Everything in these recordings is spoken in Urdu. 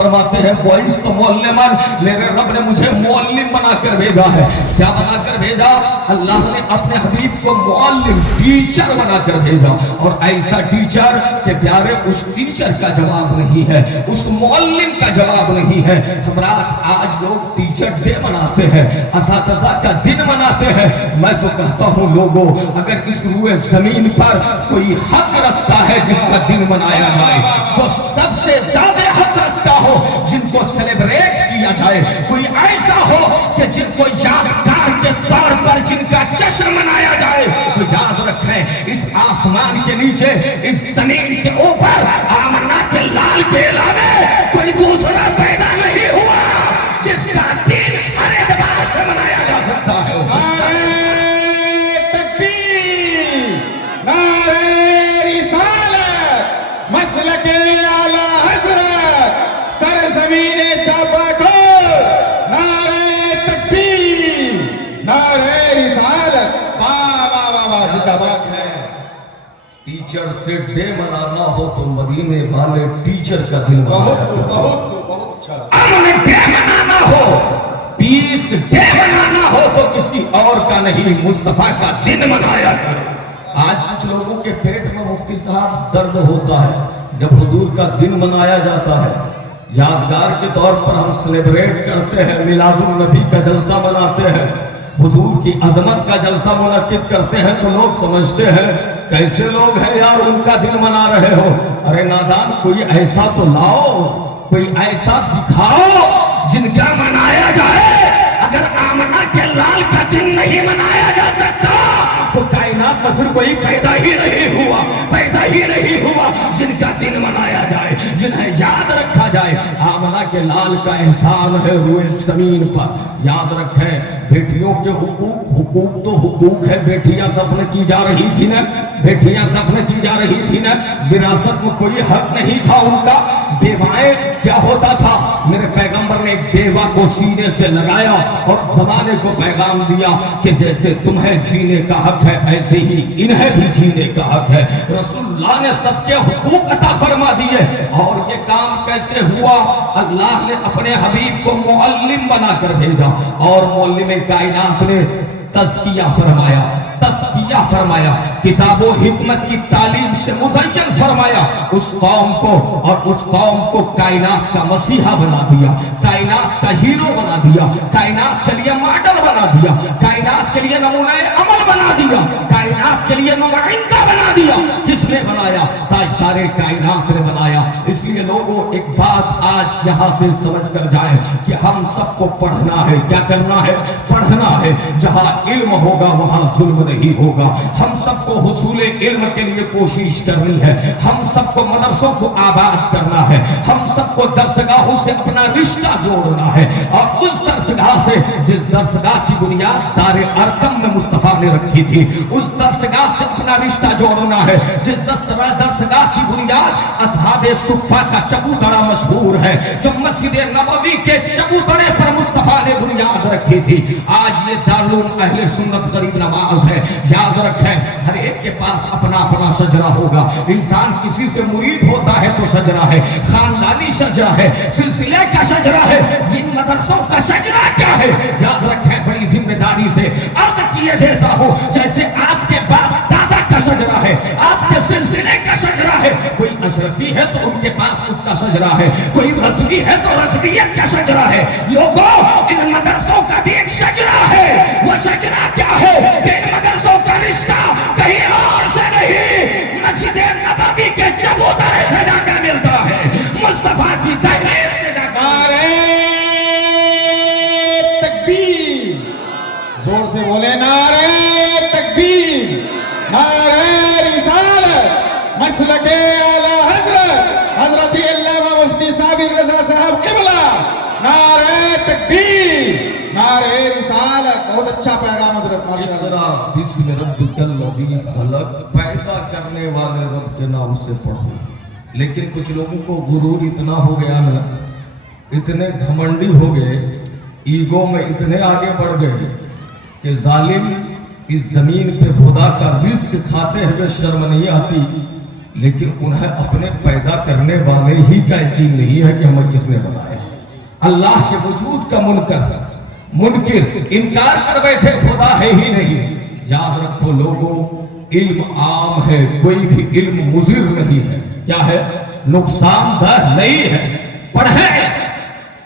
فرماتے ہیں بوئس تو معلمان، میرے رب نے مجھے معلم بنا کر بھیجا ہے۔ کیا بنا کر بھیجا؟ اللہ نے اپنے حبیب کو معلم، ٹیچر بنا کر بھیجا، اور ایسا ٹیچر کہ پیارے اس ٹیچر کا جواب نہیں ہے، اس معلم کا جواب نہیں ہے۔ حضرات آج لوگ ٹیچر ڈے مناتے ہیں، اساتذہ کا دن مناتے ہیں۔ میں تو کہتا ہوں لوگوں، اگر اس روئے زمین پر کوئی حق رکھتا ہے جس کا دن منایا جائے، جو سب سے زیادہ حق رکھتا ہو جن کو سیلیبریٹ کیا جائے، کوئی ایسا ہو کہ جن کو یادگار کے طور پر جن کا جشن منایا جائے، تو یاد رکھیں اس آسمان کے نیچے، اس زمین کے اوپر آمنہ کے لال کے علاوہ کوئی دوسرا پیدا نہیں ہوا جس کا دن ہر اعتبار سے منایا جا سکتا ہے۔ نعرہ تکبیر، نعرہ رسالت، مسلک اعلی حضرت، سرزمین چاپاکور، نعرہ تکبیر، نعرہ رسالت، واہ واہ واہ زندہ باد ہے۔ ٹیچر سے ڈے منانا ہو تو مدینے والے ٹیچر کا دن منایا کرو۔ بہت اچھا۔ امن ڈے منانا ہو، پیس ڈے منانا ہو تو کسی اور کا نہیں، مصطفیٰ کا دن منایا کرو۔ آج کچھ لوگوں کے پیٹ میں مفتی صاحب درد ہوتا ہے جب حضور کا دن منایا جاتا ہے، یادگار کے طور پر ہم سیلیبریٹ کرتے ہیں، میلاد النبی کا جلسہ مناتے ہیں، حضور کی عظمت کا جلسہ منعقد کرتے ہیں، تو لوگ سمجھتے ہیں کیسے لوگ ہیں یار ان کا دن منا رہے ہو۔ ارے نادان، کوئی ایسا تو لاؤ، کوئی ایسا دکھاؤ جن کا منایا جائے۔ اگر آمنہ کے لال کا دن نہیں منایا جا سکتا تو کائنات میں پھر کوئی پیدا ہی نہیں ہوا جن کا دن منایا جائے، جنہیں یاد رکھا جائے۔ آمنہ کے لال کا احسان ہے روئے زمین پر۔ یاد رکھیں بیٹیوں کے حقوق تو حقوق ہے، بیٹیاں دفن کی جا رہی تھی نا، وراثت میں کوئی حق نہیں تھا ان کا۔ بیوائیں کیا ہوتا تھا؟ میرے پیغمبر نے ایک بیوہ کو سینے سے لگایا اور زمانے کو پیغام دیا کہ جیسے تمہیں جینے کا حق ہے ایسے ہی انہیں بھی جینے کا حق ہے۔ رسول اللہ نے سب کے حقوق عطا فرما دیے، اور یہ کام کیسے ہوا؟ اللہ نے اپنے حبیب کو معلم بنا کر بھیجا، اور معلم کائنات نے تزکیہ فرمایا، کتاب و حکمت کی تعلیم سے مزین فرمایا اس قوم کو، اور اس قوم کو کائنات کا مسیحا بنا دیا، کائنات کا ہیرو بنا دیا، کائنات کے لیے ماڈل بنا دیا، کائنات کے لیے نمونہ عمل بنا دیا، کائنات کے لیے نمائندہ بنا دیا۔ کس نے بنایا؟ تاجدار کائنات نے بنایا۔ اس لیے لوگوں ایک بات آج یہاں سے سمجھ کر جائیں کہ ہم سب کو پڑھنا ہے۔ کیا کرنا ہے؟ پڑھنا ہے۔ جہاں علم ہوگا وہاں ظلم نہیں ہوگا۔ ہم سب کو حصول علم کے لیے کوشش کرنی ہے، ہم سب کو مدرسوں کو آباد کرنا ہے، ہم سب کو درسگاہوں سے اپنا رشتہ جوڑنا ہے، اور اس درسگاہ سے، جس درسگاہ کی بنیاد دار ارقم میں مصطفیٰ نے رکھی تھی، اس درسگاہ سے اپنا رشتہ جوڑنا ہے۔ جس درسگاہ کی بنیاد اصحاب صفہ کا چبوترا مشہور ہے، جو مسجد نبوی کے چبوترے پر مصطفیٰ نے بنیاد رکھی تھی۔ آج یہ دارالعلوم اہل سنت غریب نواز ہے۔ یاد رکھیں ہر ایک کے پاس اپنا اپنا شجرہ ہوگا۔ انسان کسی سے مرید ہوتا ہے تو شجرہ ہے، خاندانی شجرہ ہے، سلسلے کا شجرہ ہے۔ ان مدرسوں کا شجرہ کیا ہے؟ یاد رکھیں بڑی ذمہ داری سے عرض کیے دیتا ہوں، جیسے آپ کے باپ دادا کا شجرہ ہے، آپ کے سلسلے کا شجرہ ہے، کوئی اشرفی ہے تو ان کے پاس اس کا شجرہ ہے، کوئی رضوی ہے تو رضویت کا شجرہ ہے۔ لوگوں ان مدرسوں کا بھی ایک شجرہ ہے۔ وہ شجرہ کیا ہے؟ کہ ان مدرسوں کا رشتہ کہیں اور سے نہیں، مسجد نبوی کے چبوترے سے جا کر ملتا ہے، مصطفیٰ کی تحریر سے جا کر۔ نعرہ تکبیر، زور سے بولے نعرہ تکبیر، نعرہ رسالت، مسلک اعلی حضرت، حضرت علامہ مفتی صابر رضا صاحب قبلہ، نعرہ تکبیر، نعرہ رسالت۔ بہت اچھا پیغام حضرت، ماشاءاللہ۔ اقرا بسم ربک الذی خلق، پیدا کرنے والے رب کے نام سے پڑھو۔ لیکن کچھ لوگوں کو غرور اتنا ہو گیا نا، اتنے گھمنڈی ہو گئے، ایگو میں اتنے آگے بڑھ گئے کہ ظالم اس زمین پہ خدا کا رزق کھاتے ہوئے شرم نہیں آتی لیکن انہیں اپنے پیدا کرنے والے ہی کا یقین نہیں ہے کہ ہمیں کس نے بنایا. اللہ کے وجود کا منکر انکار کر بیٹھے خدا ہے ہی نہیں. یاد رکھو لوگوں، علم عام ہے، کوئی بھی علم مضر نہیں ہے. کیا ہے؟ نقصان دہ نہیں ہے. پڑھیں،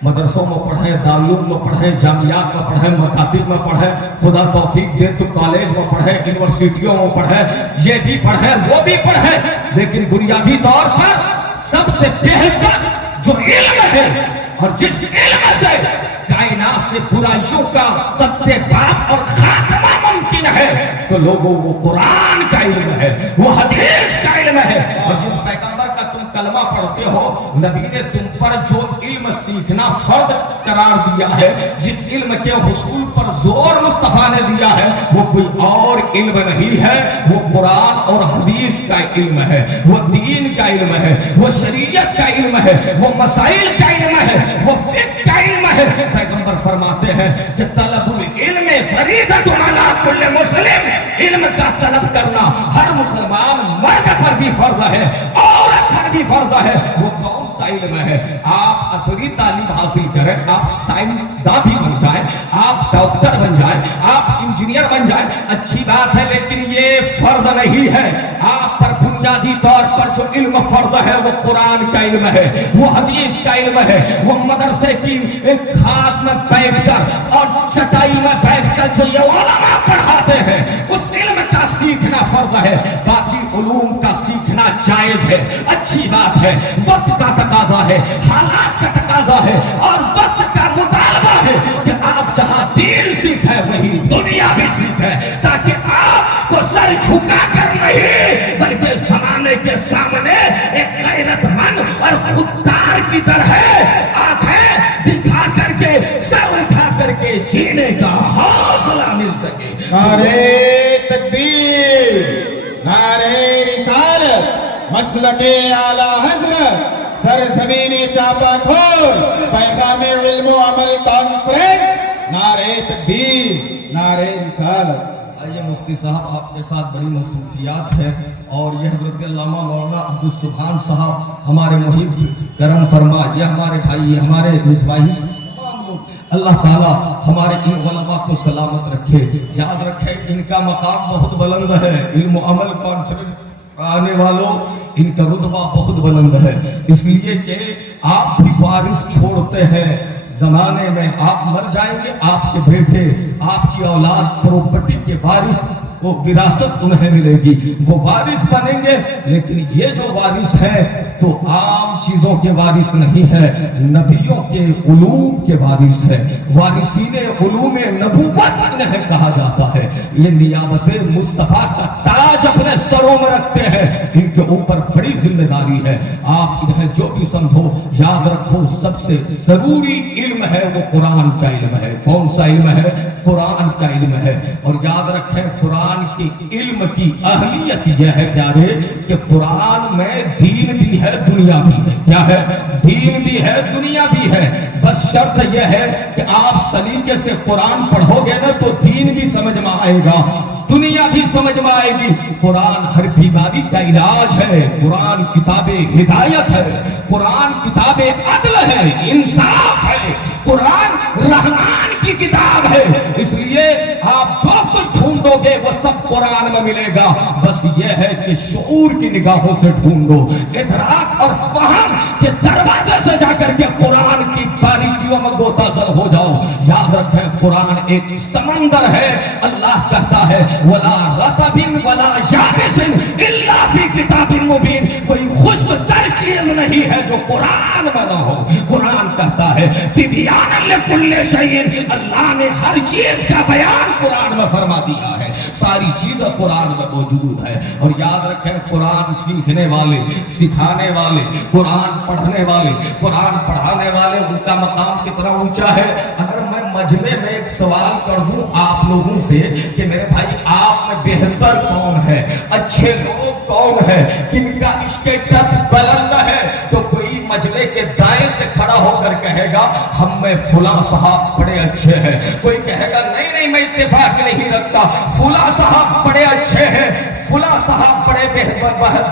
مدرسوں میں پڑھیں، دارالعلوم میں پڑھیں، جامعات میں پڑھیں، مکاتب میں پڑھیں، خدا توفیق دے تو کالج میں پڑھیں، یونیورسٹیوں میں پڑھیں، یہ بھی پڑھیں وہ بھی پڑھیں، لیکن بنیادی طور پر سب سے بہتر جو علم ہے اور جس علم سے کائنات سے برائیوں کا ستیہ اور خاتمہ ممکن ہے تو لوگوں وہ قرآن کا علم ہے، وہ حدیث کا علم ہے. اور جس پیغمبر کا تم کلمہ پڑھتے ہو، نبی نے تم پر جو علم سیکھنا فرض قرار دیا ہے، جس علم کے حصول پر زور مصطفیٰ نے دیا ہے، وہ کوئی اور علم نہیں ہے، وہ قرآن اور حدیث کا علم ہے، وہ دین کا علم ہے، وہ شریعت کا علم ہے، وہ مسائل کا علم ہے، وہ فقہ کا علم ہے. پیغمبر فرماتے ہیں کہ طلب العلم فریضۃ علی کل مسلم، علم کا طلب کرنا ہر مسلمان مرد پر بھی فرض ہے، عورت پر بھی فرض ہے. وہ کون سا علم ہے؟ آپ عصری تعلیم حاصل کریں، آپ سائنس داں بھی بن جائیں، آپ ڈاکٹر بن جائیں، آپ انجینئر بن جائیں، اچھی بات ہے، لیکن یہ فرض نہیں ہے. آپ پر بنیادی طور پر جو علم فرض ہے وہ قرآن کا علم ہے، وہ حدیث کا علم ہے، وہ مدرسے کی ایک کھات میں بیٹھ کر اور چٹائی میں بیٹھ کر جو یہ علماء پڑھاتے ہیں اس علم کا سیکھنا فرض ہے. باقی علوم کا سیکھنا جائز ہے، اچھی بات ہے، وقت کا تقاضا ہے، حالات کا تقاضا ہے اور وقت کا مطالبہ ہے کہ آپ جہاں دین سیکھیں وہی دنیا بھی سیکھیں، تاکہ آپ کو سر جھکا کر نہیں بلکہ زمانے کے سامنے ایک غیرت مند اور خوددار کی طرح آنکھیں دکھا کر کے سر اٹھا کر کے جینے کا حوصلہ مل سکے. نعرے تکبیر، نعرے رسالت، مسلک اعلی حضرت، سرزمینی چاپا کھول، پیغام علم و عمل کانفرنس. نعرے تکبیر، نعرے رسالت. آئیے مفتی صاحب، آپ کے ساتھ بڑی مصروفیات ہے اور یہ حضرت علامہ مولانا عبدالسبحان صاحب ہمارے محب کرم فرما، یہ ہمارے بھائی، ہمارے مصباحی، اللہ تعالیٰ ہمارے ان علماء کو سلامت رکھے. یاد رکھے ان کا مقام بہت بلند ہے، علم و عمل کانفرنس آنے والوں ان کا رتبہ بہت بلند ہے، اس لیے کہ آپ بھی وارث چھوڑتے ہیں. زمانے میں آپ مر جائیں گے، آپ کے بیٹے، آپ کی اولاد پراپرٹی کے وارث، وہ وراثت انہیں ملے گی، وہ وارث بنیں گے. لیکن یہ جو وارث ہے تو عام چیزوں کے وارث نہیں ہے، نبیوں کے علوم کے وارث ہے. وارثین علوم نبوت انہیں کہا جاتا ہے. یہ نیابت مصطفیٰ کا تاج اپنے سروں میں رکھتے ہیں، ان کے اوپر بڑی ذمہ داری ہے. آپ انہیں جو بھی سمجھو، یاد رکھو سب سے ضروری علم ہے وہ قرآن کا علم ہے. کون سا علم ہے؟ قرآن کا علم ہے. اور یاد رکھیں قرآن کے علم کی اہمیت یہ ہے پیارے کہ قرآن میں دین بھی ہے دنیا بھی ہے. کیا ہے؟ دین بھی ہے دنیا بھی ہے. بس شرط یہ ہے کہ آپ سلیقے سے قرآن پڑھو گے نا تو دین بھی سمجھ میں آئے گا، دنیا بھی سمجھ میں آئے گی. قرآن ہر بیماری کا علاج ہے، قرآن کتاب ہدایت ہے، قرآن کتاب عدل ہے، انصاف ہے، قرآن رحمان کی کتاب ہے. اس لیے آپ جو کچھ ڈھونڈو گے وہ سب قرآن میں ملے گا. بس یہ ہے کہ شعور کی نگاہوں سے ڈھونڈو، ادراک اور فہم کے دروازے سے جا کر کے قرآن کی باریکیوں میں غوطہ زر ہو جاؤ. یاد رکھیں قرآن ایک سمندر ہے. اللہ کہتا ہے وَلَا رَطَبٍ وَلَا يَابِسٍ إِلَّا فِي كِتَابٍ مُبِينٍ، کوئی خشک تر چیز نہیں ہے جو قرآن میں نہ ہو. قرآن کہتا ہے تِبْيَانًا لِكُلِّ شَيْءٍ، اللہ نے ہر چیز کا بیان قرآن میں فرما دیا ہے، ساری چیزیں قرآن میں موجود ہے. اور یاد رکھیں قرآن سیکھنے والے، سکھانے والے، قرآن پڑھنے والے، قرآن پڑھانے والے، ان کا مقام کتنا اونچا ہے. اگر میں مجمع میں ایک سوال کر دوں آپ لوگوں سے کہ میرے بھائی آپ میں بہتر کون ہے، اچھے لوگ کون ہے، کن کا اسٹیٹس بلند ہے، تو کوئی مجمع کے دائیں سے کھڑا ہو کر کہے گا ہم میں فلاں صاحب بڑے اچھے ہیں. کوئی کہے گا نہیں نہیں نہیں میں اتفاق نہیں رکھتا، فلاں صاحب بڑے اچھے ہیں، فلاں صاحب بڑے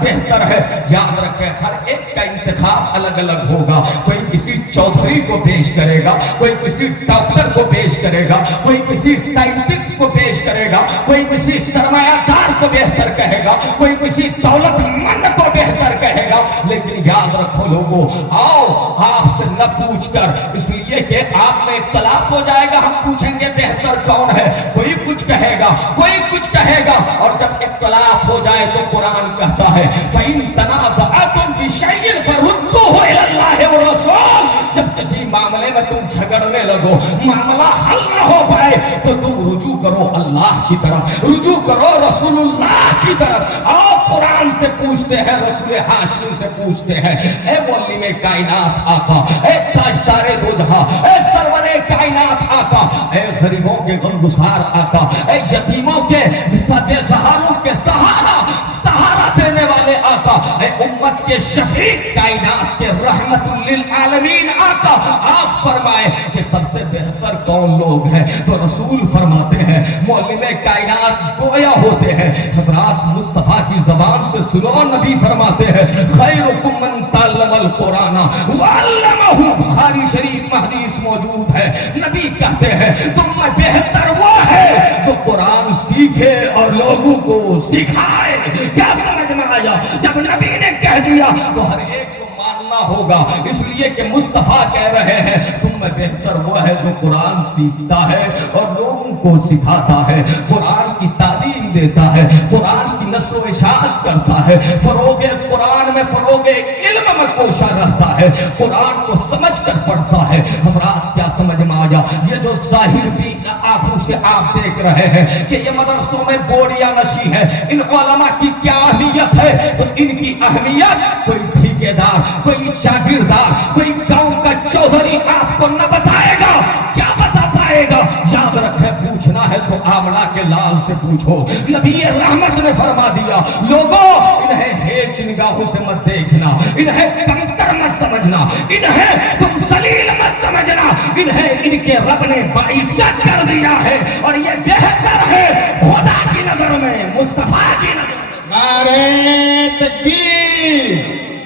بہتر ہے. یاد رکھیں ہر ایک کا انتخاب الگ الگ ہوگا. کوئی کسی چودھری کو پیش کرے گا، کوئی کسی ڈاکٹر کو پیش کرے گا، کوئی کسی سائنٹسٹ کو پیش کرے گا، کوئی کسی سرمایہ دار کو بہتر کہے گا، کوئی کسی دولت مند کو بہتر کہے گا. لیکن یاد رکھو لوگوں، آؤ آپ سے نہ پوچھ کر، اس لیے کہ آپ میں اختلاف ہو جائے گا، ہم پوچھیں گے بہتر کون ہے، کوئی کچھ کہے گا، کوئی کچھ کہے گا، اور جب اختلاف ہو جائے تو قرآن کہتا ہے فَإِن تَنَازَعْتُمْ فِي شَيْءٍ فَرُدُّوهُ إِلَى اللَّهِ وَالرَّسُولِ. جب کسی معاملے میں تم جھگڑنے لگو، معاملہ حل نہ ہو پائے تو تم رجوع کرو اللہ کی طرف، رجوع کرو رسول اللہ کی طرف. آپ قرآن سے پوچھتے ہیں، رسول ہاشمی سے پوچھتے ہیں، اے معلم کائنات آقا، اے تاجدار دو جہاں، اے سرور کائنات آقا، اے غریبوں کے غمگسار آقا، اے یتیموں کے بے سہاروں کے سہارا دینے والے آقا، اے امت کے شفیع کائنات کے رحمت للعالمین آقا، آپ فرمائے کہ سب سے بہتر کون لوگ ہیں؟ تو رسول فرماتے ہیں، معلم کائنات گویا ہوتے ہیں. حضرات مصطفیٰ کی زبان سے سنو، نبی فرماتے ہیں خیرکم من تعلم القرآن وعلمہ. بخاری شریف میں حدیث موجود ہے، نبی کہتے ہیں تم میں بہتر وہ ہے جو قرآن سیکھے اور لوگوں کو سکھائے. کیا سمجھ میں آیا؟ جب نبی نے کہہ دیا تو ہر ایک کو ماننا ہوگا، اس لیے کہ مصطفیٰ کہہ رہے ہیں تم میں بہتر وہ ہے جو قرآن سیکھتا ہے اور لوگوں کو سکھاتا ہے، قرآن کی تعلیم دیتا ہے، قرآن کی نشر و اشاعت کرتا ہے، فروغ قرآن میں فروغ علم میں کوشاں رہتا ہے، قرآن کو سمجھ کر پڑھتا ہے. حضرات کیا سمجھ میں آیا؟ یہ جو ظاہر بھی آنکھوں سے آپ دیکھ رہے ہیں کہ یہ مدرسوں میں بوریاں نشی ہے، ان علماء کی کیا اہمیت ہے؟ تو ان کی اہمیت کوئی ٹھیکیدار، کوئی شاگردار، کوئی گاؤں کا چودھری آپ کو نہ بتائے گا. کیا بتا پائے گا؟ یاد رکھے پوچھنا ہے تو آمنہ کے لال سے پوچھو. نبی رحمت نے فرما دیا لوگوں انہیں ہیچ نگاہوں سے مت دیکھنا، انہیں کمتر مت سمجھنا، انہیں تم ذلیل مت سمجھنا، انہیں ان کے رب نے باعزت کر دیا ہے اور یہ بہتر ہے خدا کی نظر میں، مصطفیٰ کی نظر میں. نعرہ تکبیر،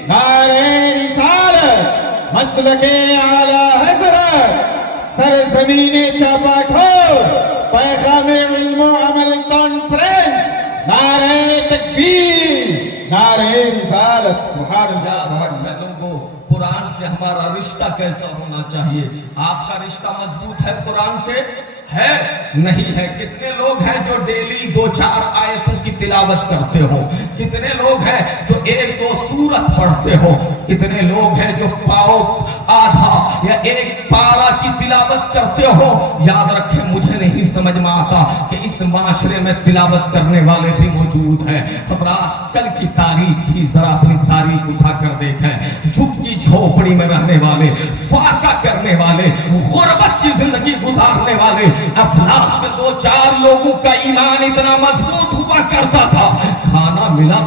نعرہ رسالت، مسلک اعلیٰ حضرت، سرزمین چاپا کھول، پیغام علم و عمل کانفرنس. نعرہ تکبیر، نعرہ رسالت. سبحان اللہ، سبحان اللہ. لوگوں قرآن سے ہمارا رشتہ کیسا ہونا چاہیے؟ آپ کا رشتہ مضبوط ہے قرآن سے؟ ہے نہیں ہے؟ کتنے لوگ ہیں جو ڈیلی 2-4 آیتوں کی تلاوت کرتے ہو؟ کتنے لوگ ہیں جو 1-2 سورت پڑھتے ہو؟ کتنے لوگ ہیں جو پاؤ آدھا یا 1 پارہ کی تلاوت کرتے ہو؟ یاد رکھیں مجھے نہیں سمجھ میں آتا کہ اس معاشرے میں تلاوت کرنے والے بھی موجود ہیں. حضرات کل کی تاریخ تھی، ذرا اپنی تاریخ اٹھا کر دیکھیں. جھکی جھوپڑی میں رہنے والے، فاقہ کرنے والے، غربت کی زندگی گزارنے والے افلاس سے 2-4 لوگوں کا ایمان اتنا مضبوط ہوا کرتا تھا، کھانا ملا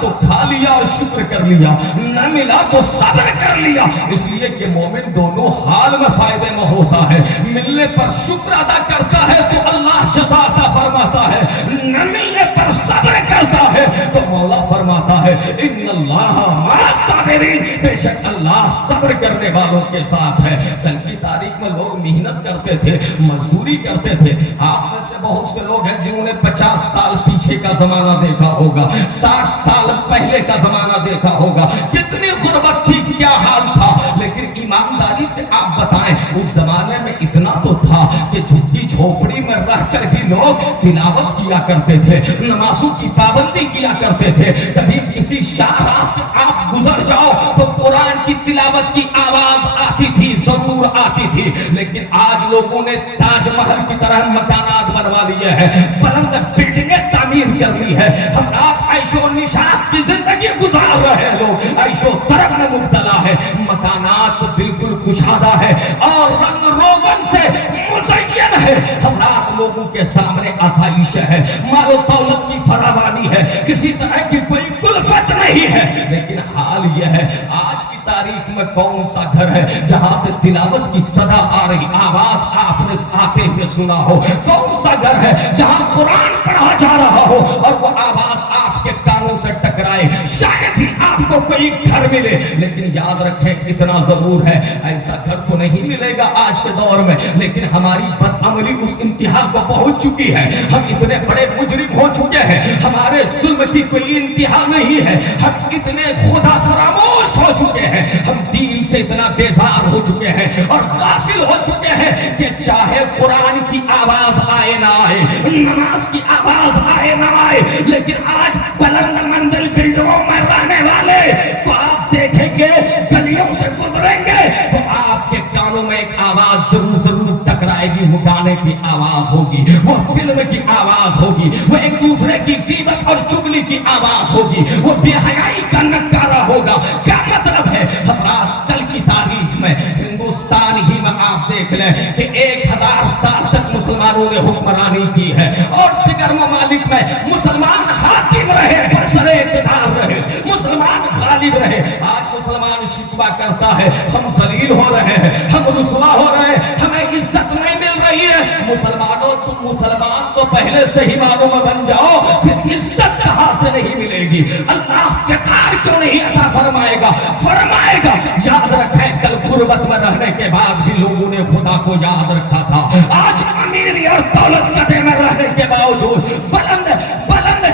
تو کھا لیا اور شکر کر لیا، نہ ملا تو صبر کر لیا. اس لیے کہ مومن دونوں حال میں فائدے میں ہوتا ہے، ملنے پر شکر ادا کرتا ہے تو اللہ جزا عطا فرماتا ہے، نہ ملنے پر صبر کرتا ہے تو مولا فرماتا ہے ان اللہ مع الصابرین، بے شک اللہ صبر کرنے والوں کے ساتھ ہے. کل کی تاریخ میں لوگ محنت کرتے تھے، مزدوری کرتے تھے. آپ میں سے بہت سے لوگ ہیں جنہوں نے 50 سال پیچھے کا زمانہ دیکھا ہوگا، 60 سال پہلے کا زمانہ دیکھا ہوگا. کتنی غربت تھی، کیا حال تھا. لیکن ایمانداری سے آپ بتائیں اس زمانے میں اتنا تو تھا کہ جھگی جھوپڑی میں رہ کر بھی لوگ تلاوت کیا کرتے تھے، نمازوں کی پابندی کیا کرتے تھے. کبھی کسی شاہراہ سے آپ گزر جاؤ تو قرآن کی تلاوت کی آواز آتی تھی، ضرور آتی تھی. لیکن آج لوگوں نے تاج محل کی طرح مکانات بنوا لیے ہیں، بلند بلڈنگیں تعمیر کر لی ہے. حضرات عیش و نشاط کی زندگی گزار رہے لوگ، عیش و طرب میں مبتلا ہے. مکانات بالکل کشادہ ہے اور رنگ روغن سے مزین ہے. حضرات لوگوں کے سامنے آسائش ہے، مال و دولت کی فراوانی ہے، کسی طرح کی کوئی کلفت نہیں ہے. لیکن حال یہ ہے آج کی تاریخ میں کون سا گھر ہے جہاں سے تلاوت کی صدا آ رہی آواز آپ نے آتے ہوئے سنا ہو؟ کون سا گھر ہے جہاں قرآن پڑھا جا رہا ہو اور وہ آواز آپ کے کانوں سے ٹکرائے؟ شاید ہی آپ کو کوئی گھر ملے، لیکن یاد رکھیں اتنا ضرور ہے، ایسا گھر تو نہیں ملے گا آج کے دور میں، لیکن ہماری بدعملی اس انتہا کو پہنچ چکی ہے، ہم اتنے بڑے مجرم ہو چکے ہیں، ہمارے ظلم کی کوئی انتہا نہیں ہے، ہم اتنے خدا فراموش ہو چکے ہیں، ہم دین سے اتنا بیزار ہو چکے ہیں اور غافل ہو چکے ہیں کہ چاہے قرآن کی آواز آئے نہ آئے، نماز کی آواز آئے نہ آئے، لیکن آج بلند منزل بلڈنگوں میں رہنے والے تو آپ دیکھیں گے گلیوں سے گزریں گے تو آپ کے کانوں میں ایک آواز ضرور ٹکرائے گی، وہ گانے کی آواز ہوگی، وہ فلم کی آواز ہوگی، وہ ایک دوسرے کی غیبت اور چغلی کی آواز ہوگی، وہ بے حیائی کا نکارہ ہوگا۔ کیا مطلب ہے حضرات؟ کل کی تاریخ میں ہندوستان ہی میں آپ دیکھ لیں کہ 1000 سال تک مسلمانوں نے حکمرانی کی ہے اور دیگر ممالک میں مسلمان حاکم رہے، برسر اقتدار رہے، مسلمان غالب رہے۔ آج مسلمان شکوہ کرتا ہے ہم ذلیل ہو رہے ہیں، ہم رسوا ہو رہے ہیں، ہمیں عزت نہیں مل رہی ہے۔ مسلمانوں تم مسلمان تو پہلے سے ہی معلوم بن جاؤ، پھر عزت کہاں سے نہیں ملے گی؟ اللہ فقار کیوں نہیں عطا فرمائے گا؟ فرمائے گا۔ یاد رکھیں کل غربت میں رہنے کے بعد بھی لوگوں نے خدا کو یاد رکھا تھا، آج امیری اور دولت قدے میں رہنے کے باوجود، بلند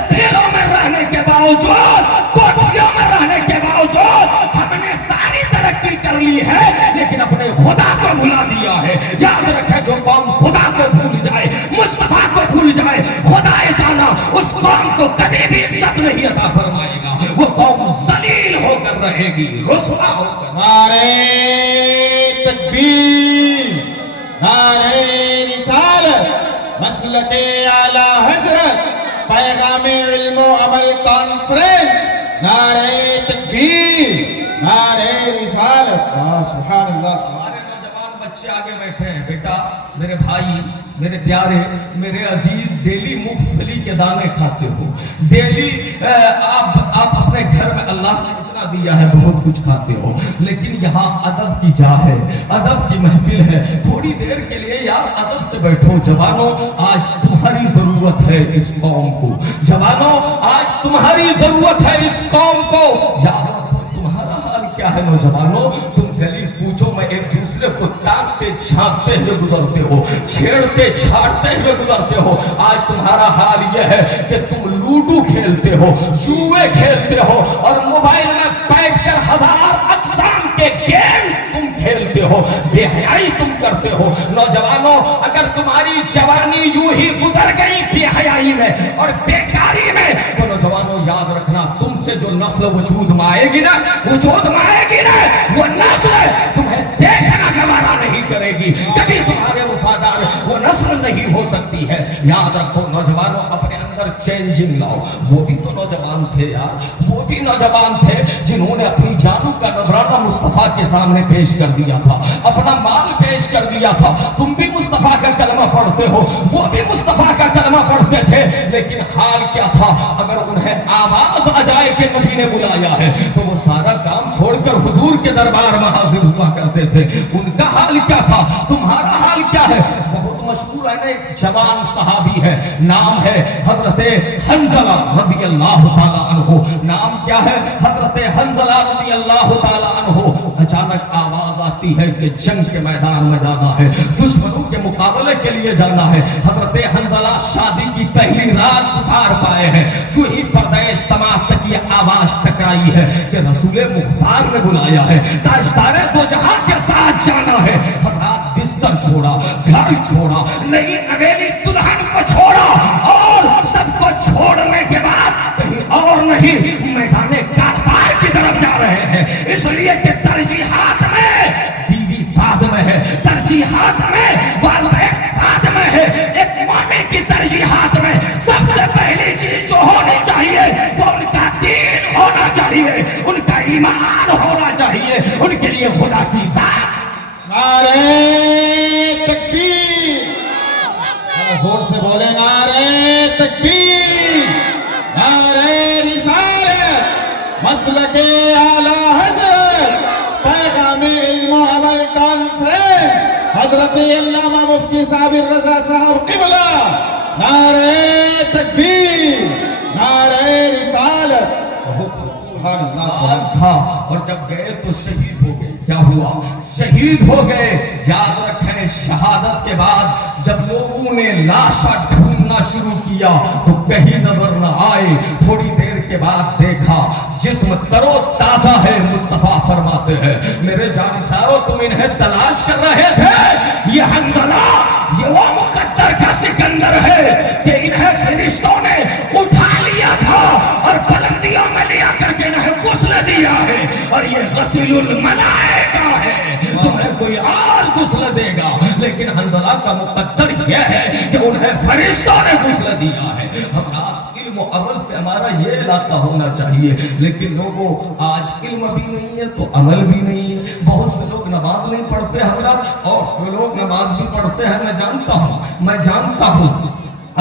ٹیلوں میں رہنے کے باوجود، کوٹھیوں میں رہنے کے باوجود ہم نے ساری ترقی کر لی ہے لیکن اپنے خدا کو بھلا دیا ہے۔ یاد رکھیں جو قوم خدا کو بھول جائے، مصطفیٰ کو بھول جائے، خدا تعالیٰ اس قوم کو کبھی بھی عزت نہیں عطا فرمائے گا، وہ قوم ذلیل ہو کر رہے گی، رسوا ہو کر۔ نعرہ تکبیر، نعرہ رسالت، مسلک اعلی حضرت، پیغام علم و عمل کانفرنس، نعرہ تکبیر، نعرہ رسالت۔ سبحان اللہ۔ ہمارے نوجوان بچے آگے بیٹھے ہیں، بیٹا میرے بھائی، میرے پیارے، میرے عزیز، ڈیلی مونگ پھلی کے دانے کھاتے ہو، ڈیلی آپ اپنے گھر میں اللہ نے اتنا دیا ہے بہت کچھ کھاتے ہو، لیکن یہاں ادب کی جا ہے، ادب کی محفل ہے، تھوڑی دیر کے لیے یار ادب سے بیٹھو۔ جوانوں آج تمہاری ضرورت ہے اس قوم کو، جوانوں آج تمہاری ضرورت ہے اس قوم کو۔ یاد رکھو تمہارا حال کیا ہے نوجوانوں؟ تم گلی کوچوں میں ایک دوسرے کو تاکتے چھانکتے ہوئے گزرتے ہو، چھیڑتے چھاڑتے ہوئے گزرتے ہو۔ آج تمہارا حال یہ ہے کہ تم لوڈو کھیلتے ہو، جوئے کھیلتے ہو اور موبائل میں بیٹھ کر 1000 اقسام کے گیمز تم کھیلتے ہو، بے حیائی تم کرتے ہو۔ نوجوانوں اگر تمہاری جوانی یوں ہی گزر گئی بے حیائی میں اور بیکاری میں تو نوجوانوں یاد رکھنا تم سے جو نسل وجود میں آئے گی نا، وہ نسل تمہیں دیکھنا گوارا نہیں کرے گی، کبھی تمہارے وفادار وہ نسل نہیں ہو سکتی ہے۔ یاد رکھو نوجوانوں اپنے اندر چینجنگ لاؤ۔ وہ بھی تو نوجوان تھے یار، وہ بھی نوجوان تھے جنہوں نے اپنی جانوں کا نذرانہ مصطفیٰ کے سامنے پیش کر دیا تھا، اپنا مال پیش کر دیا تھا۔ تم بھی مصطفیٰ کا کلمہ پڑھتے ہو، وہ بھی مصطفیٰ کا کلمہ پڑھتے تھے، لیکن حال کیا تھا؟ اگر انہیں آواز آ جائے کہ نبی نے بلایا ہے تو وہ سارا کام چھوڑ کر حضور کے دربار میں حاضر ہوا کرتے تھے۔ ان کا حال کیا تھا؟ تمہارا حال کیا ہے؟ بہت مشہور ہے نا، ایک جوان صحابی ہے، نام ہے حضرت حنظلہ رضی اللہ تعالیٰ عنہ۔ نام کیا ہے؟ حضرت حنظلہ رضی اللہ تعالیٰ عنہ۔ اچانک آواز آتی ہے کہ جنگ کے میدان میں جانا ہے، دشمنوں کے مقابلے کے لیے جانا ہے۔ حضرت حنظلہ شادی کی پہلی رات گزار پائے ہیں، جو ہی پردے سماعت تک یہ آواز ٹکرائی ہے کہ رسول مختار نے بلایا ہے، تاجدار دو جہاں کے ساتھ جانا ہے۔ حضرات بستر چھوڑا، گھر چھوڑا، نئی نویلی دلہن کو چھوڑا اور سب کو چھوڑنے کے بعد کہیں اور نہیں میدان کارزار کی طرف جا رہے ہیں، اس لیے کہ ترجیحات میں بیوی بعد میں ہے، ترجیحات میں والدین بعد میں ہے۔ ایک مومن کی ترجیحات میں سب سے پہلی چیز جو ہونی چاہیے وہ ان کا دین ہونا چاہیے، ان کا ایمان ہونا چاہیے، ان کے لیے خدا کی ذات۔ نعرہ تکبیر، زور سے بولے نعرہ تکبیر، نعرہ رسالت، مسلک اعلی حضرت، حضرت علامہ مفتی صابر رضا صاحب قبلہ، نعرہ تکبیر، نعرہ رسالت، سبحان اللہ سبحان اللہ۔ تھا اور جب گئے تو شہید ہو گئے۔ کیا ہوا؟ شہید ہو گئے۔ یاد رکھیں شہادت کے بعد جب لوگوں نے لاشا ڈھونڈنا شروع کیا تو کہیں نظر نہ آئے۔ تھوڑی دیر کے بعد دیکھا جسم تر و تازہ ہے۔ مصطفیٰ فرماتے ہیں میرے جانسارو تم انہیں تلاش کر رہے تھے، یہ حنظلہ یہ وہ مقدر کا سکندر ہے کہ انہیں فرشتوں نے اٹھا لیا تھا اور بلندیوں میں لیا کر کے انہیں غسل دیا ہے، اور یہ غسل الملائکہ ہے، تمہیں کوئی اور غسل دے گا، لیکن حنظلہ کا مقدر یہ ہے کہ انہیں فرشتوں نے غسل دیا ہے۔ حضرات علم و عمل سے ہمارا یہ علاقہ ہونا چاہیے، لیکن لوگوں آج علم بھی نہیں ہے تو عمل بھی نہیں ہے۔ بہت سے لوگ نماز نہیں پڑھتے حضرات، اور جو لوگ نماز بھی پڑھتے ہیں میں جانتا ہوں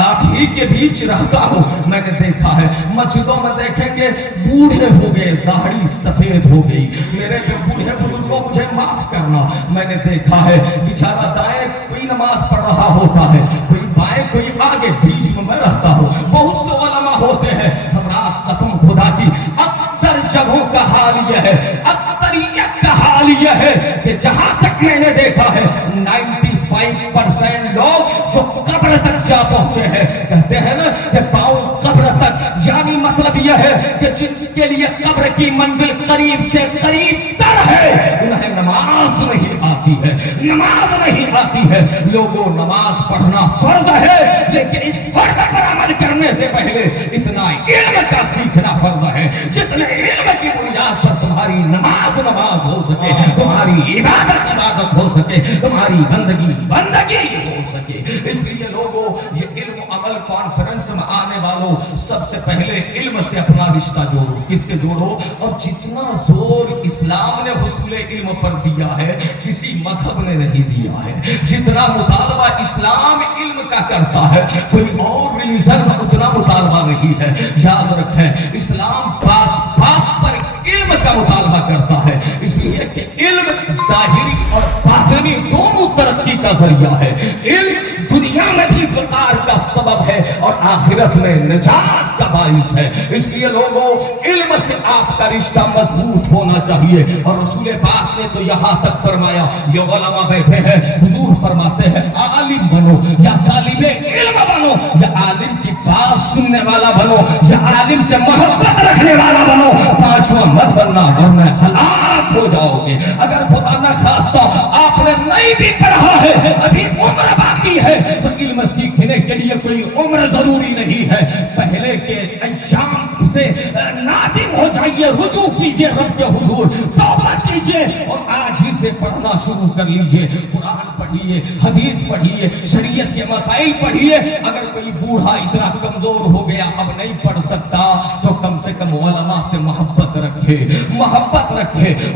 آپ ہی کے بیچ رہتا ہوں، میں نے دیکھا ہے مسجدوں میں دیکھیں گے بوڑھے ہو گئے، داڑھی سفید ہو گئی۔ میرے بوڑھے بزرگوں مجھے معاف کرنا، میں نے دیکھا ہے بیچارہ دائیں کوئی نماز پڑھ رہا ہوتا ہے، کوئی بائیں کوئی آگے، بیچ میں رہتا ہوں۔ بہت سے علماء ہوتے ہیں حضرات، قسم خدا کی اکثر جگہوں کا حال یہ ہے، اکثریت کا حال یہ ہے کہ جہاں تک میں نے دیکھا ہے 95% لوگ جو قبر تک جا پہنچے ہیں، کہتے ہیں نا کہ پاؤں قبر تک، یعنی مطلب یہ ہے کہ جن کے لیے قبر کی منزل قریب سے قریب تر ہے انہیں نماز نہیں آتی ہے، نماز نہیں آتی ہے۔ لوگوں نماز پڑھنا فرض ہے، لیکن اس فرض پر عمل کرنے سے پہلے اتنا علم کا سیکھنا فرض ہے جتنے علم کی بنیاد پر تمہاری نماز ہو سکے، تمہاری عبادت ہو سکے، تمہاری بندگی ہو سکے۔ اس لیے لوگوں یہ علم و عمل کانفرنس میں آنے والوں سب سے پہلے علم سے اپنا رشتہ جوڑو۔ کس سے جوڑو؟ اور جتنا زور اسلام نے حصول علم پر دیا ہے کسی مذہب نے نہیں دیا ہے، جتنا مطالبہ اسلام علم کا کرتا ہے کوئی اور ریلیجن اتنا مطالبہ نہیں ہے۔ یاد رکھیں اسلام بات پر علم کا مطالبہ کرتا ہے، اس لیے کہ علم ظاہری اور باطنی دونوں ترقی کا ذریعہ ہے۔ علم دنیا میں بھی وقار کا سبب ہے اور آخرت میں نجات کا باعث ہے۔ اس لیے لوگوں علم سے آپ کا رشتہ مضبوط ہونا چاہیے، اور رسول پاک نے تو یہاں تک فرمایا، یہ علماء بیٹھے ہیں حضور فرماتے ہیں عالم بنو یا طالب علم بنو، یا عالم کی بات سننے والا بنو، یا عالم سے محبت رکھنے والا بنو، پانچواں مت بننا ورنہ ہلاک ہو جاؤ گے۔ اگر خدا نہ خواستہ آپ نے نہیں بھی پڑھا ہے، ابھی عمر باقی ہے، تو علم سیکھنے کے لیے کوئی عمر ضروری نہیں ہے۔ پہلے کے انجام سے نادم ہو جائیے، رجوع کیجئے رب کے حضور، توبہ کیجئے اور آج ہی سے پڑھنا شروع کر لیجئے۔ قرآن پڑھیے، حدیث پڑھیے، شریعت کے مسائل پڑھیے۔ اگر کوئی بوڑھا اتنا کمزور ہو گیا اب نہیں پڑھ سکتا تو کم سے کم علماء سے محبت رکھے،